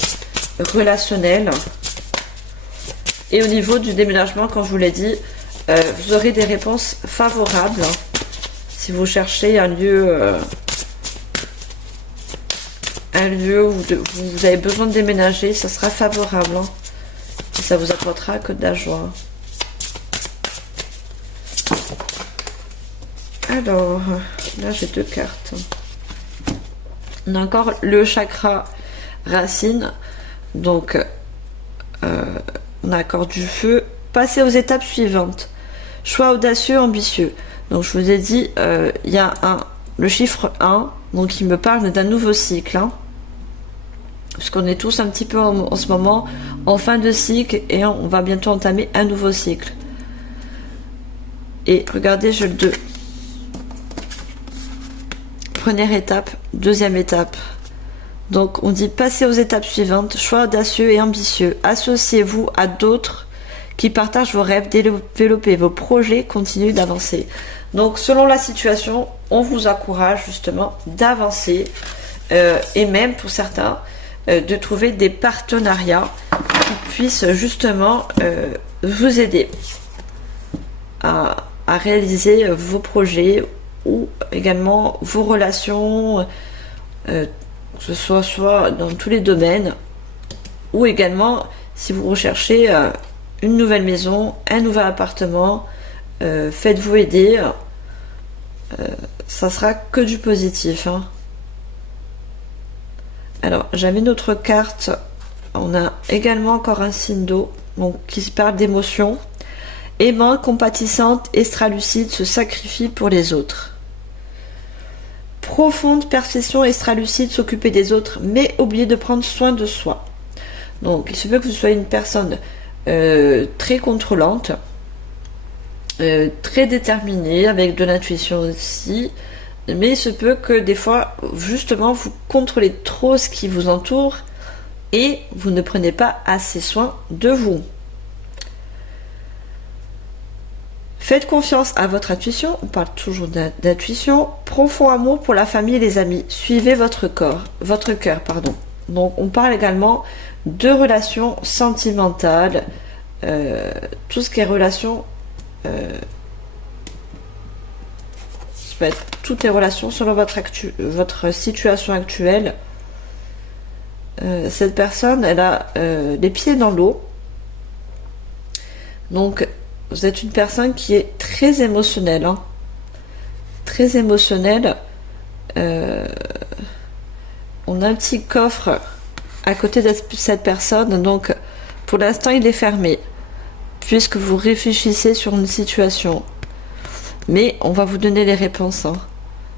relationnel. Et au niveau du déménagement, comme je vous l'ai dit, vous aurez des réponses favorables. Si vous cherchez un lieu où vous avez besoin de déménager, ça sera favorable. Hein, et ça vous apportera que de la joie. Alors, là j'ai 2 cartes. On a encore le chakra racine. Donc, on a encore du feu. Passez aux étapes suivantes. Choix audacieux, ambitieux. Donc, je vous ai dit, il y a le chiffre 1. Donc, il me parle d'un nouveau cycle. Hein, parce qu'on est tous un petit peu en ce moment en fin de cycle et on va bientôt entamer un nouveau cycle. Et regardez, j'ai le 2. Première étape, deuxième étape. Donc, on dit passer aux étapes suivantes, choix audacieux et ambitieux. Associez-vous à d'autres qui partagent vos rêves, développez vos projets, continuez d'avancer. Donc, selon la situation, on vous encourage justement d'avancer et même pour certains, de trouver des partenariats qui puissent justement vous aider à réaliser vos projets ou également vos relations, que ce soit dans tous les domaines, ou également si vous recherchez une nouvelle maison, un nouvel appartement, faites-vous aider, ça sera que du positif. Hein. Alors, j'avais une autre carte, on a également encore un signe d'eau, donc qui se parle d'émotion. Aimante, compatissante, extra-lucide, se sacrifie pour les autres. Profonde perception, extra-lucide, s'occuper des autres, mais oublier de prendre soin de soi. Donc, il se peut que vous soyez une personne très contrôlante, très déterminée, avec de l'intuition aussi, mais il se peut que des fois, justement, vous contrôlez trop ce qui vous entoure et vous ne prenez pas assez soin de vous. Faites confiance à votre intuition, on parle toujours d'intuition, profond amour pour la famille et les amis, suivez votre cœur. Donc on parle également de relations sentimentales, tout ce qui est relations, ça peut être toutes les relations selon votre situation actuelle. Cette personne, elle a les pieds dans l'eau, donc vous êtes une personne qui est très émotionnelle. Hein. Très émotionnelle. On a un petit coffre à côté de cette personne. Donc, pour l'instant, il est fermé. Puisque vous réfléchissez sur une situation. Mais on va vous donner les réponses. Hein,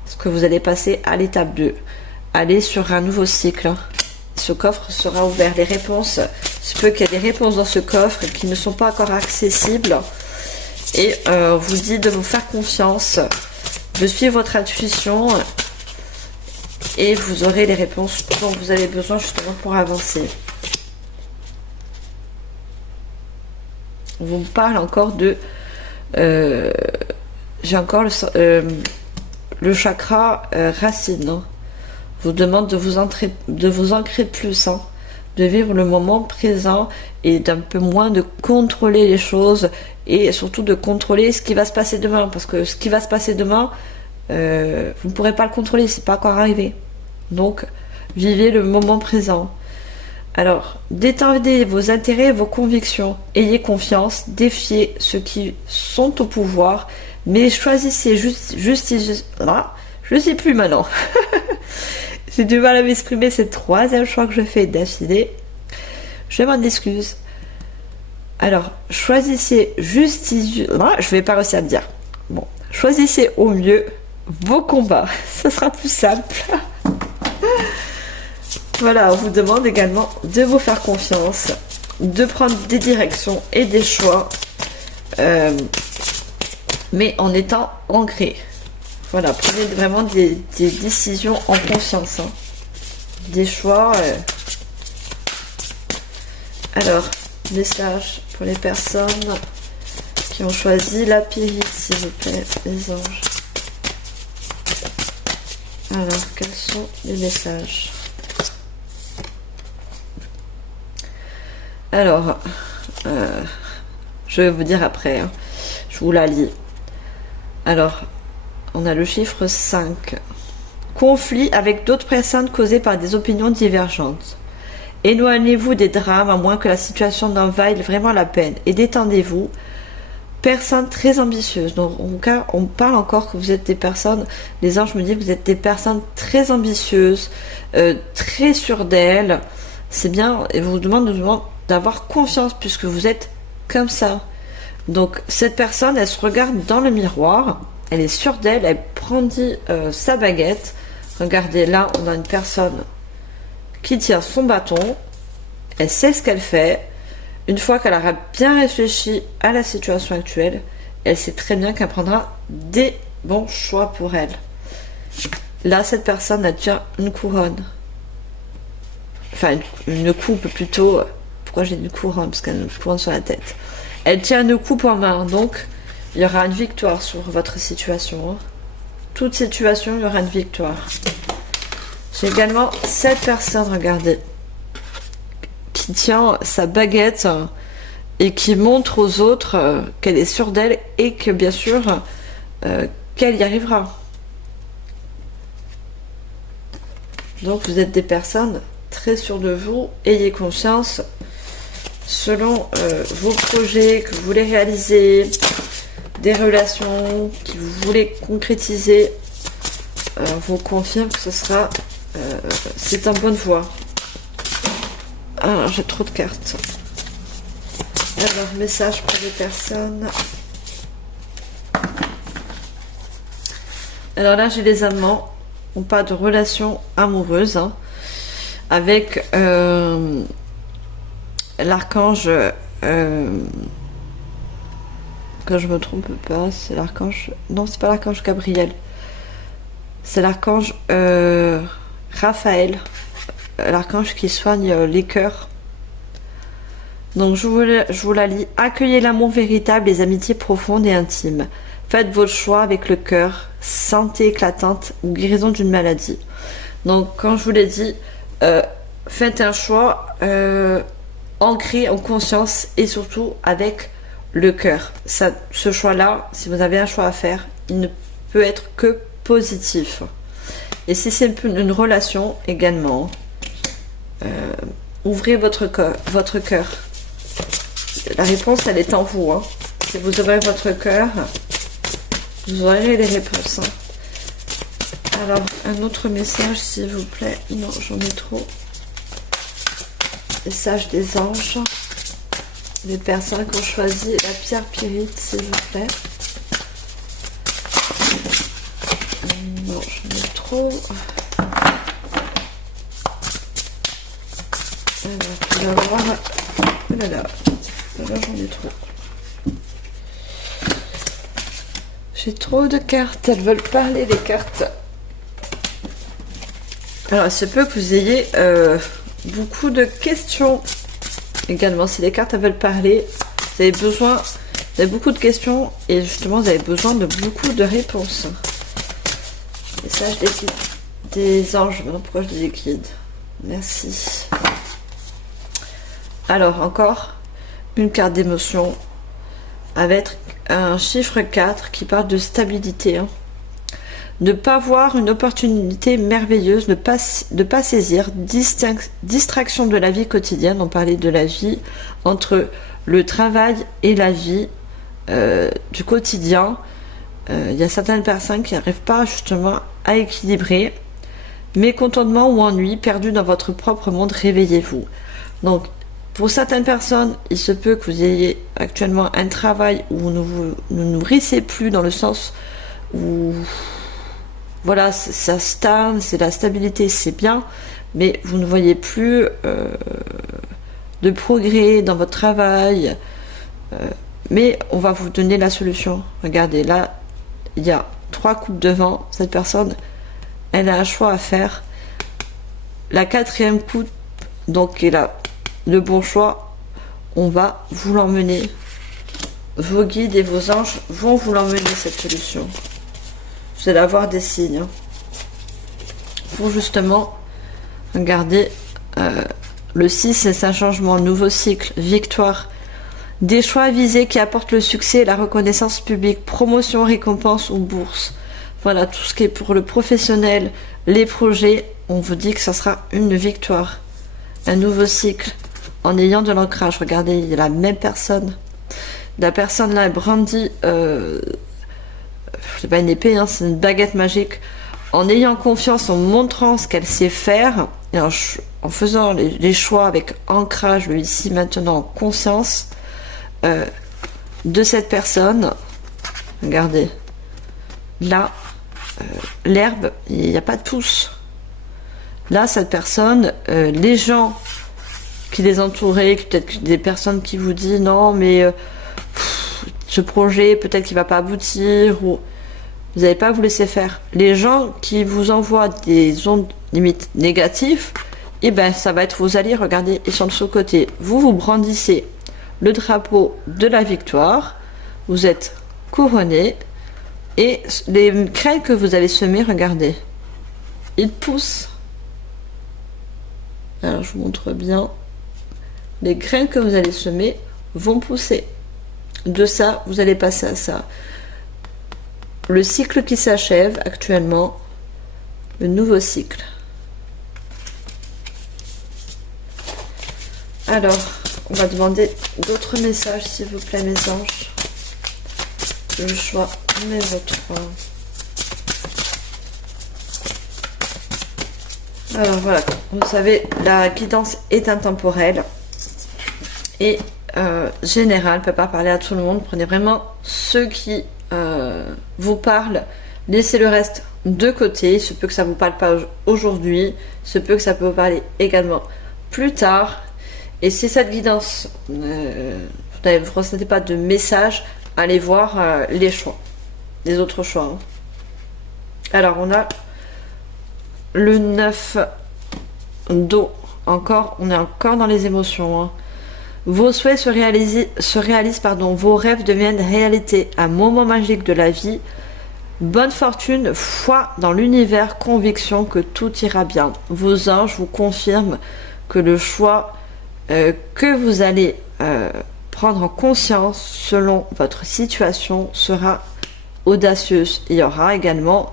parce que vous allez passer à l'étape 2. Aller sur un nouveau cycle. Hein. Ce coffre sera ouvert. Les réponses, il se peut qu'il y ait des réponses dans ce coffre qui ne sont pas encore accessibles. Et on vous dit de vous faire confiance, de suivre votre intuition et vous aurez les réponses dont vous avez besoin justement pour avancer. On vous parle encore de... j'ai encore le chakra racine. Hein. Vous demande de vous ancrer plus, hein, de vivre le moment présent et d'un peu moins de contrôler les choses et surtout de contrôler ce qui va se passer demain, parce que ce qui va se passer demain, vous ne pourrez pas le contrôler, c'est pas encore arrivé. Donc, vivez le moment présent. Alors, détendez vos intérêts et vos convictions. Ayez confiance, défiez ceux qui sont au pouvoir, mais choisissez là, je sais plus maintenant. J'ai du mal à m'exprimer, c'est le 3e choix que je fais d'affilée. Je m'en excuse. Alors, choisissez là, je vais pas réussir à le dire. Bon, choisissez au mieux vos combats. Ça sera plus simple. Voilà, on vous demande également de vous faire confiance, de prendre des directions et des choix, mais en étant ancré. Voilà, prenez vraiment des décisions en conscience. Hein. Des choix. Alors, message pour les personnes qui ont choisi la pyrite, s'il vous plaît, les anges. Alors, quels sont les messages? Alors, je vais vous dire après, hein. Je vous la lis. Alors, on a le chiffre 5. Conflit avec d'autres personnes causées par des opinions divergentes. Éloignez-vous des drames à moins que la situation n'en vaille vraiment la peine et détendez-vous. personnes très ambitieuses. Donc en tout cas, on parle encore que vous êtes des personnes, les anges me disent que vous êtes des personnes très ambitieuses, très sûres d'elles. C'est bien, et vous demandent d'avoir confiance puisque vous êtes comme ça. Donc cette personne, elle se regarde dans le miroir, elle est sûre d'elle, elle brandit sa baguette. Regardez, là, on a une personne qui tient son bâton, elle sait ce qu'elle fait. Une fois qu'elle aura bien réfléchi à la situation actuelle, elle sait très bien qu'elle prendra des bons choix pour elle. Là, cette personne, elle tient une couronne. Enfin, une coupe plutôt. Pourquoi j'ai une couronne? Parce qu'elle a une couronne sur la tête. Elle tient une coupe en main, donc il y aura une victoire sur votre situation. Toute situation, il y aura une victoire. J'ai également cette personne, regardez, qui tient sa baguette et qui montre aux autres qu'elle est sûre d'elle et que bien sûr qu'elle y arrivera. Donc vous êtes des personnes très sûres de vous, ayez confiance selon vos projets que vous voulez réaliser, des relations que vous voulez concrétiser, vous confirme que ce sera c'est en bonne voie. Alors j'ai trop de cartes. Alors message pour les personnes. Alors là j'ai les amants. On parle de relation amoureuse avec l'archange. Quand je me trompe pas, c'est l'archange. Non, c'est pas l'archange Gabriel. C'est l'archange Raphaël. L'archange qui soigne les cœurs. Donc je vous la lis. Accueillez l'amour véritable, les amitiés profondes et intimes. Faites votre choix avec le cœur. Santé éclatante ou guérison d'une maladie. Donc quand je vous l'ai dit, faites un choix ancré en conscience et surtout avec le cœur. Ce choix-là, si vous avez un choix à faire, il ne peut être que positif. Et si c'est une relation également, ouvrez votre cœur. La réponse, elle est en vous. Si vous ouvrez votre cœur, vous aurez les réponses. Alors, un autre message, s'il vous plaît. Non, j'en ai trop. Message des anges. Les personnes qui ont choisi la pierre pyrite, s'il vous plaît. Non, j'en ai trop. Alors, tu vas voir. Oh là là. Là, j'en ai trop. J'ai trop de cartes. Elles veulent parler, les cartes. Alors, il se peut que vous ayez beaucoup de questions. Également, si les cartes elles veulent parler, vous avez beaucoup de questions et justement vous avez besoin de beaucoup de réponses. Message des anges, maintenant pourquoi je dis guides? Merci. Alors encore une carte d'émotion avec un chiffre 4 qui parle de stabilité. Ne pas voir une opportunité merveilleuse, ne pas saisir, distraction de la vie quotidienne, on parlait de la vie entre le travail et la vie du quotidien. Il y a certaines personnes qui n'arrivent pas justement à équilibrer. Mécontentement ou ennui, perdu dans votre propre monde, réveillez-vous. Donc pour certaines personnes, il se peut que vous ayez actuellement un travail où vous ne vous nourrissez plus, dans le sens où voilà, ça stagne, c'est la stabilité, c'est bien, mais vous ne voyez plus de progrès dans votre travail. Mais on va vous donner la solution. Regardez, là, il y a 3 coupes de vent. Cette personne, elle a un choix à faire. La 4e coupe, donc, est là, le bon choix. On va vous l'emmener. Vos guides et vos anges vont vous l'emmener, cette solution. Vous allez avoir des signes pour justement regarder le 6, c'est un changement, nouveau cycle, victoire, des choix visés qui apportent le succès et la reconnaissance publique, promotion, récompense ou bourse. Voilà, tout ce qui est pour le professionnel, les projets, on vous dit que ça sera une victoire, un nouveau cycle, en ayant de l'ancrage. Regardez, il y a la même personne. La personne là brandit, c'est pas une épée, hein, c'est une baguette magique. En ayant confiance, en montrant ce qu'elle sait faire, et en faisant les choix avec ancrage, le ici, maintenant, en conscience de cette personne. Regardez, là, l'herbe, il n'y a pas de pouce. Là, cette personne, les gens qui les entouraient, peut-être des personnes qui vous disent non, mais ce projet, peut-être qu'il va pas aboutir, ou vous n'allez pas vous laisser faire. Les gens qui vous envoient des ondes limite négatives, et ben ça va être vos alliés. Regardez, ils sont de ce côté. Vous brandissez le drapeau de la victoire. Vous êtes couronné. Et les graines que vous avez semées, regardez, ils poussent. Alors je vous montre bien. Les graines que vous allez semer vont pousser. De ça, vous allez passer à ça. Le cycle qui s'achève actuellement, le nouveau cycle. Alors, on va demander d'autres messages, s'il vous plaît, mes anges. Le choix numéro 3. Alors voilà, vous savez, la guidance est intemporelle et générale, ne peut pas parler à tout le monde. Prenez vraiment ceux qui vous parlent, laissez le reste de côté. Il se peut que ça ne vous parle pas aujourd'hui, il se peut que ça peut vous parler également plus tard. Et si cette guidance, vous ne ressentez pas de message, allez voir les choix, les autres choix. Hein. Alors on a le 9 d'eau. Encore, on est encore dans les émotions. Hein. Vos souhaits se réalisent, vos rêves deviennent réalité. Un moment magique de la vie. Bonne fortune, foi dans l'univers, conviction que tout ira bien. Vos anges vous confirment que le choix que vous allez prendre en conscience selon votre situation sera audacieuse. Il y aura également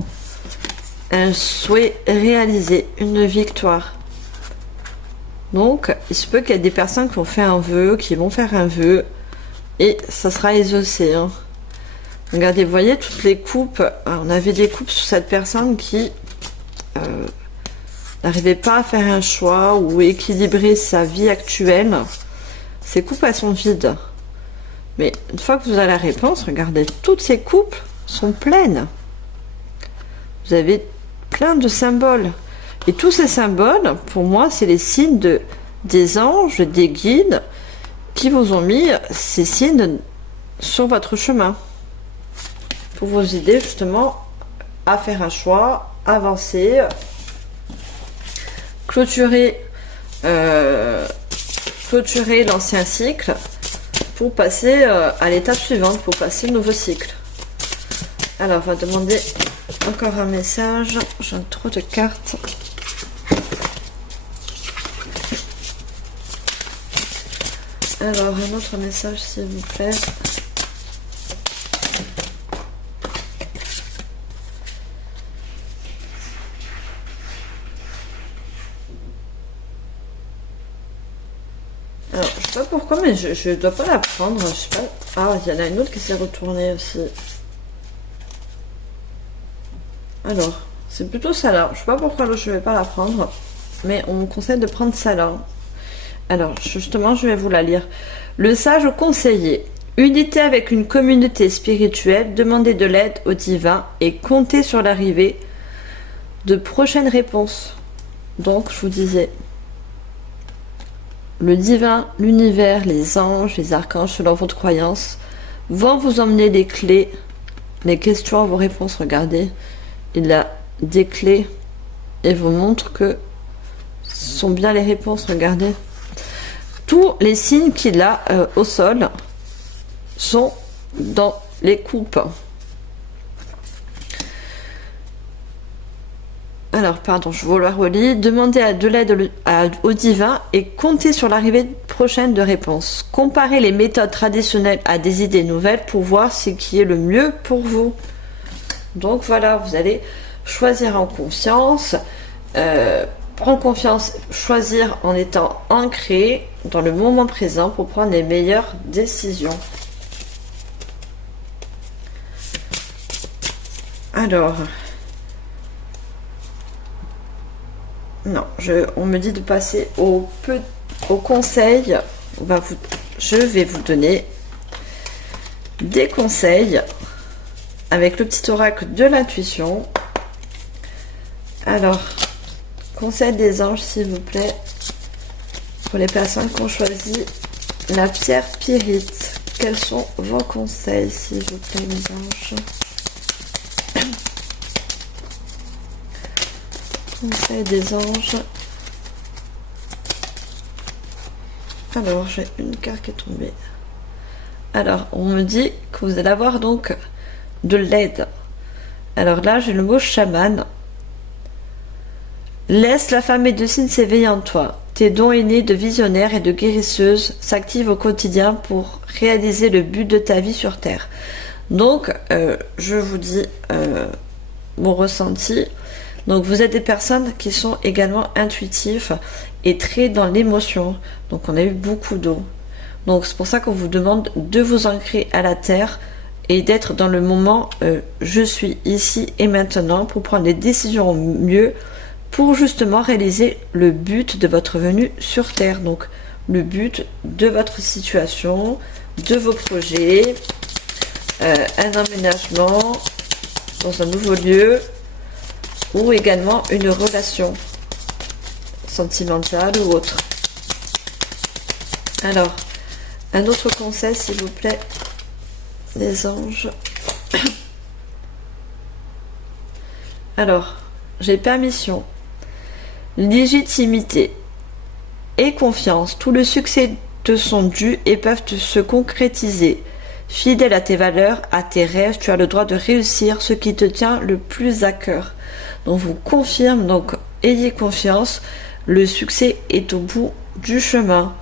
un souhait réalisé, une victoire. Donc, il se peut qu'il y ait des personnes qui ont fait un vœu, qui vont faire un vœu, et ça sera exaucé. Hein. Regardez, vous voyez toutes les coupes. On avait des coupes sur cette personne qui n'arrivait pas à faire un choix ou équilibrer sa vie actuelle. Ces coupes, elles sont vides. Mais une fois que vous avez la réponse, regardez, toutes ces coupes sont pleines. Vous avez plein de symboles. Et tous ces symboles, pour moi, c'est les signes des anges, des guides qui vous ont mis ces signes sur votre chemin pour vous aider justement à faire un choix, avancer, clôturer l'ancien cycle pour passer à l'étape suivante, pour passer le nouveau cycle. Alors, on va demander encore un message. J'ai trop de cartes. Alors, un autre message, s'il vous plaît. Alors, je sais pas pourquoi, mais je dois pas la prendre. Je sais pas. Ah, il y en a une autre qui s'est retournée aussi. Alors, c'est plutôt ça là. Je sais pas pourquoi l'autre je vais pas la prendre, mais on me conseille de prendre ça là. Alors, justement, je vais vous la lire. Le sage conseiller. Unité avec une communauté spirituelle, demandez de l'aide au divin et comptez sur l'arrivée de prochaines réponses. Donc, je vous disais, le divin, l'univers, les anges, les archanges, selon votre croyance, vont vous emmener des clés, les questions, vos réponses. Regardez, il a des clés et vous montre que ce sont bien les réponses. Regardez. Tous les signes qu'il a au sol sont dans les coupes. Alors, pardon, je vous la relis. Demandez de l'aide au divin et comptez sur l'arrivée prochaine de réponses. Comparez les méthodes traditionnelles à des idées nouvelles pour voir ce qui est le mieux pour vous. Donc voilà, vous allez choisir en conscience, prendre confiance, choisir en étant ancré dans le moment présent pour prendre les meilleures décisions. Alors, non, on me dit de passer au conseil. Je vais vous donner des conseils avec le petit oracle de l'intuition. Alors, conseil des anges, s'il vous plaît, pour les personnes qui ont choisi la pierre pyrite. Quels sont vos conseils, s'il vous plaît, les anges? Conseil des anges. Alors, j'ai une carte qui est tombée. Alors, on me dit que vous allez avoir donc de l'aide. Alors là, j'ai le mot chaman. Laisse la femme médecine s'éveiller en toi. Tes dons innés de visionnaire et de guérisseuse s'activent au quotidien pour réaliser le but de ta vie sur Terre. Donc, je vous dis mon ressenti. Donc, vous êtes des personnes qui sont également intuitives et très dans l'émotion. Donc, on a eu beaucoup d'eau. Donc, c'est pour ça qu'on vous demande de vous ancrer à la Terre et d'être dans le moment je suis ici et maintenant pour prendre les décisions au mieux pour justement réaliser le but de votre venue sur Terre. Donc, le but de votre situation, de vos projets, un emménagement dans un nouveau lieu ou également une relation sentimentale ou autre. Alors, un autre conseil, s'il vous plaît, les anges. Alors, j'ai permission, légitimité et confiance. Tout le succès te sont dus et peuvent se concrétiser. Fidèle à tes valeurs, à tes rêves, tu as le droit de réussir ce qui te tient le plus à cœur. Donc, vous confirme, donc ayez confiance, le succès est au bout du chemin.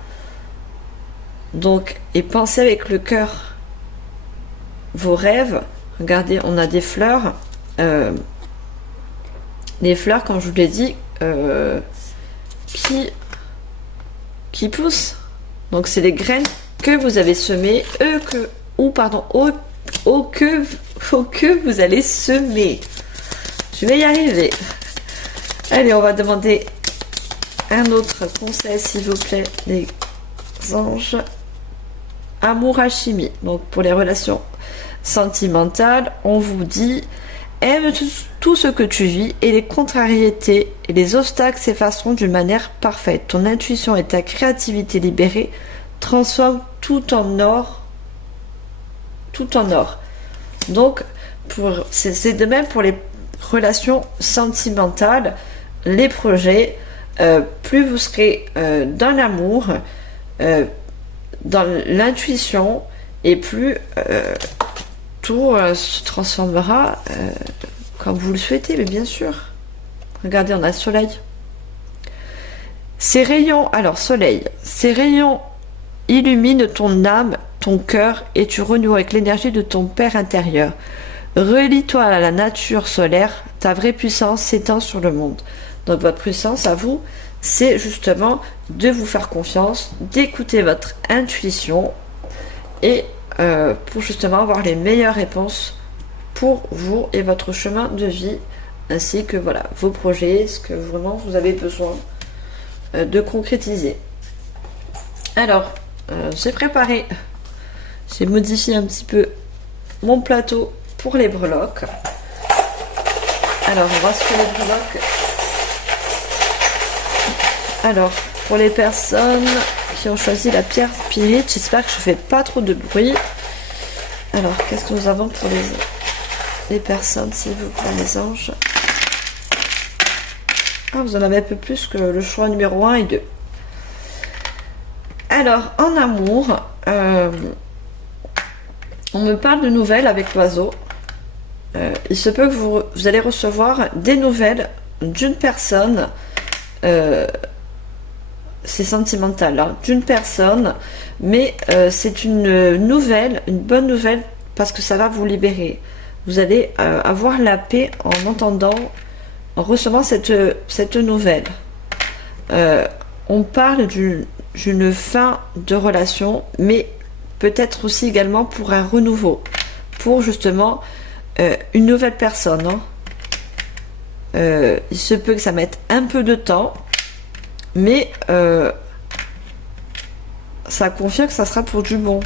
Donc, et pensez avec le cœur vos rêves. Regardez, on a des fleurs. Les fleurs, comme je vous l'ai dit, qui poussent. Donc, c'est les graines que vous avez semées, que vous allez semer. Je vais y arriver. Allez, on va demander un autre conseil, s'il vous plaît, les anges. Amour alchimie. Donc, pour les relations sentimentales, on vous dit aime tout ce que tu vis et les contrariétés et les obstacles s'effaceront d'une manière parfaite. Ton intuition et ta créativité libérée transforment tout en or. Tout en or. Donc, c'est de même pour les relations sentimentales, les projets. Plus vous serez dans l'amour, dans l'intuition, et plus tout se transformera comme vous le souhaitez, mais bien sûr. Regardez, on a le soleil. Ces rayons, alors soleil, ces rayons illuminent ton âme, ton cœur, et tu renoues avec l'énergie de ton Père intérieur. Relie-toi à la nature solaire, ta vraie puissance s'étend sur le monde. Donc votre puissance à vous, c'est justement de vous faire confiance, d'écouter votre intuition et pour justement avoir les meilleures réponses pour vous et votre chemin de vie, ainsi que voilà vos projets, ce que vraiment vous avez besoin de concrétiser. Alors, j'ai modifié un petit peu mon plateau pour les breloques. Alors, on va sur les breloques. Alors, pour les personnes qui ont choisi la pierre pyrite, j'espère que je ne fais pas trop de bruit. Alors, qu'est-ce que nous avons pour les personnes, s'il vous plaît, les anges? Ah, vous en avez un peu plus que le choix numéro 1 et 2. Alors, en amour, on me parle de nouvelles avec l'oiseau. Il se peut que vous allez recevoir des nouvelles d'une personne. C'est sentimental, hein, d'une personne, mais c'est une nouvelle, une bonne nouvelle, parce que ça va vous libérer. Vous allez avoir la paix en recevant cette nouvelle. On parle d'une fin de relation, mais peut-être aussi également pour un renouveau, pour justement une nouvelle personne. Hein. Il se peut que ça mette un peu de temps, mais ça confirme que ça sera pour du bon,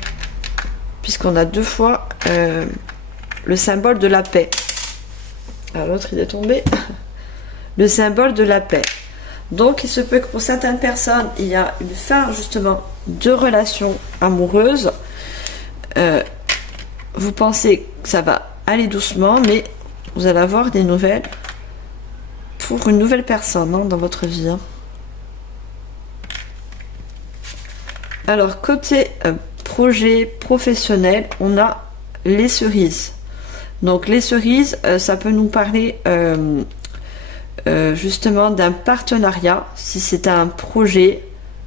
puisqu'on a 2 fois le symbole de la paix. Alors l'autre il est tombé. Le symbole de la paix. Donc il se peut que pour certaines personnes il y a une fin justement de relation amoureuse. Vous pensez que ça va aller doucement, mais vous allez avoir des nouvelles pour une nouvelle personne hein, dans votre vie. Hein. Alors côté projet professionnel, on a les cerises. Donc les cerises, ça peut nous parler justement d'un partenariat, si c'est un projet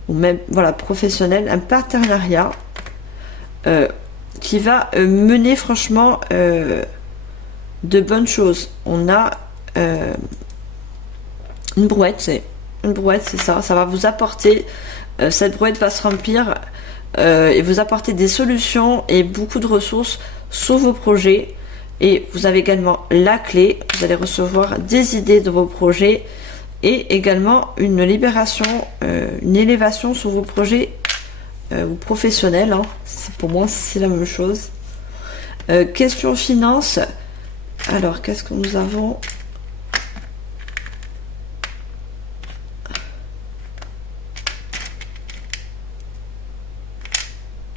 ou même voilà professionnel, un partenariat qui va mener franchement de bonnes choses. On a une brouette, c'est ça. Ça va vous apporter, cette brouette va se remplir et vous apporter des solutions et beaucoup de ressources sur vos projets. Et vous avez également la clé, vous allez recevoir des idées de vos projets et également une libération, une élévation sur vos projets ou professionnels. Hein. Pour moi, c'est la même chose. Question finance. Alors, qu'est-ce que nous avons ?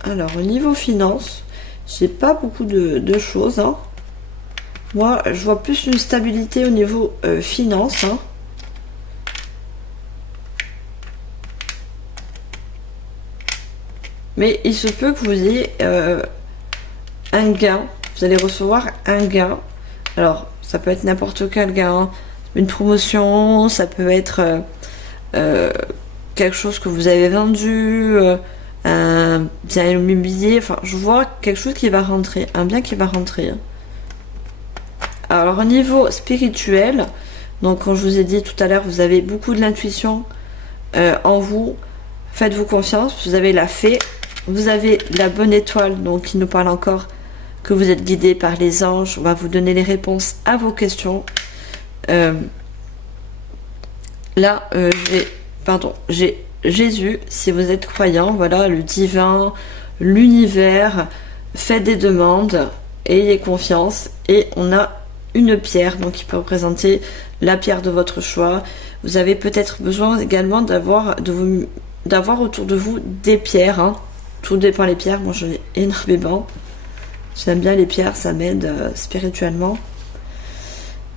Alors, au niveau finance, j'ai pas beaucoup de choses. Hein. Moi, je vois plus une stabilité au niveau finance. Hein. Mais il se peut que vous ayez un gain. Vous allez recevoir un gain. Alors, ça peut être n'importe quel gain. Une promotion, ça peut être quelque chose que vous avez vendu, un bien immobilier. Enfin, je vois quelque chose qui va rentrer, un bien qui va rentrer. Alors au niveau spirituel, donc comme je vous ai dit tout à l'heure, vous avez beaucoup de l'intuition en vous, faites-vous confiance, vous avez la fée, vous avez la bonne étoile, donc qui nous parle encore que vous êtes guidé par les anges, on va vous donner les réponses à vos questions. Là, j'ai Jésus, si vous êtes croyant, voilà, le divin, l'univers, faites des demandes, ayez confiance, et on a une pierre, donc qui peut représenter la pierre de votre choix. Vous avez peut-être besoin également d'avoir autour de vous des pierres. Hein. Tout dépend des pierres. Moi, j'en ai énormément. J'aime bien les pierres, ça m'aide spirituellement.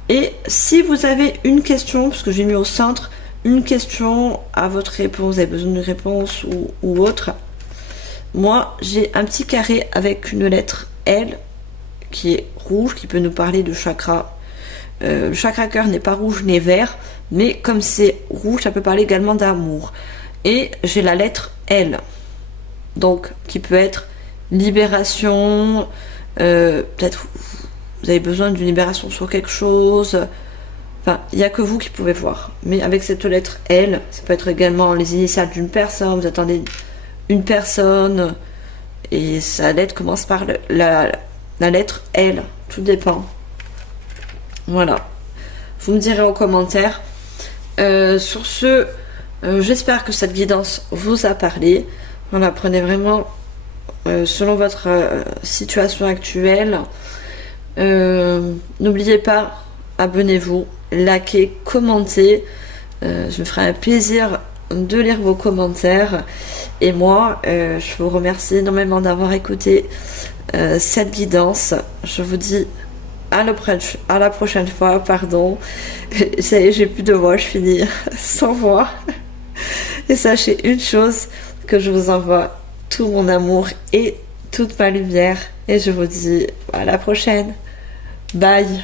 Et si vous avez une question, parce que j'ai mis au centre une question à votre réponse, vous avez besoin d'une réponse ou autre. Moi, j'ai un petit carré avec une lettre L qui est rouge, qui peut nous parler de chakra. Le chakra cœur n'est pas rouge ni vert, mais comme c'est rouge, ça peut parler également d'amour. Et j'ai la lettre L, donc qui peut être libération, peut-être vous avez besoin d'une libération sur quelque chose. Enfin, il n'y a que vous qui pouvez voir. Mais avec cette lettre L, ça peut être également les initiales d'une personne, vous attendez une personne, et sa lettre commence par la lettre L, tout dépend. Voilà. Vous me direz en commentaire. Sur ce, j'espère que cette guidance vous a parlé. Voilà, prenez vraiment selon votre situation actuelle. N'oubliez pas, abonnez-vous, likez, commentez. Je me ferai un plaisir de lire vos commentaires. Et moi, je vous remercie énormément d'avoir écouté cette guidance. Je vous dis à la prochaine fois, pardon. Ça y est, j'ai plus de voix, je finis sans voix. Et sachez une chose, que je vous envoie tout mon amour et toute ma lumière. Et je vous dis à la prochaine. Bye.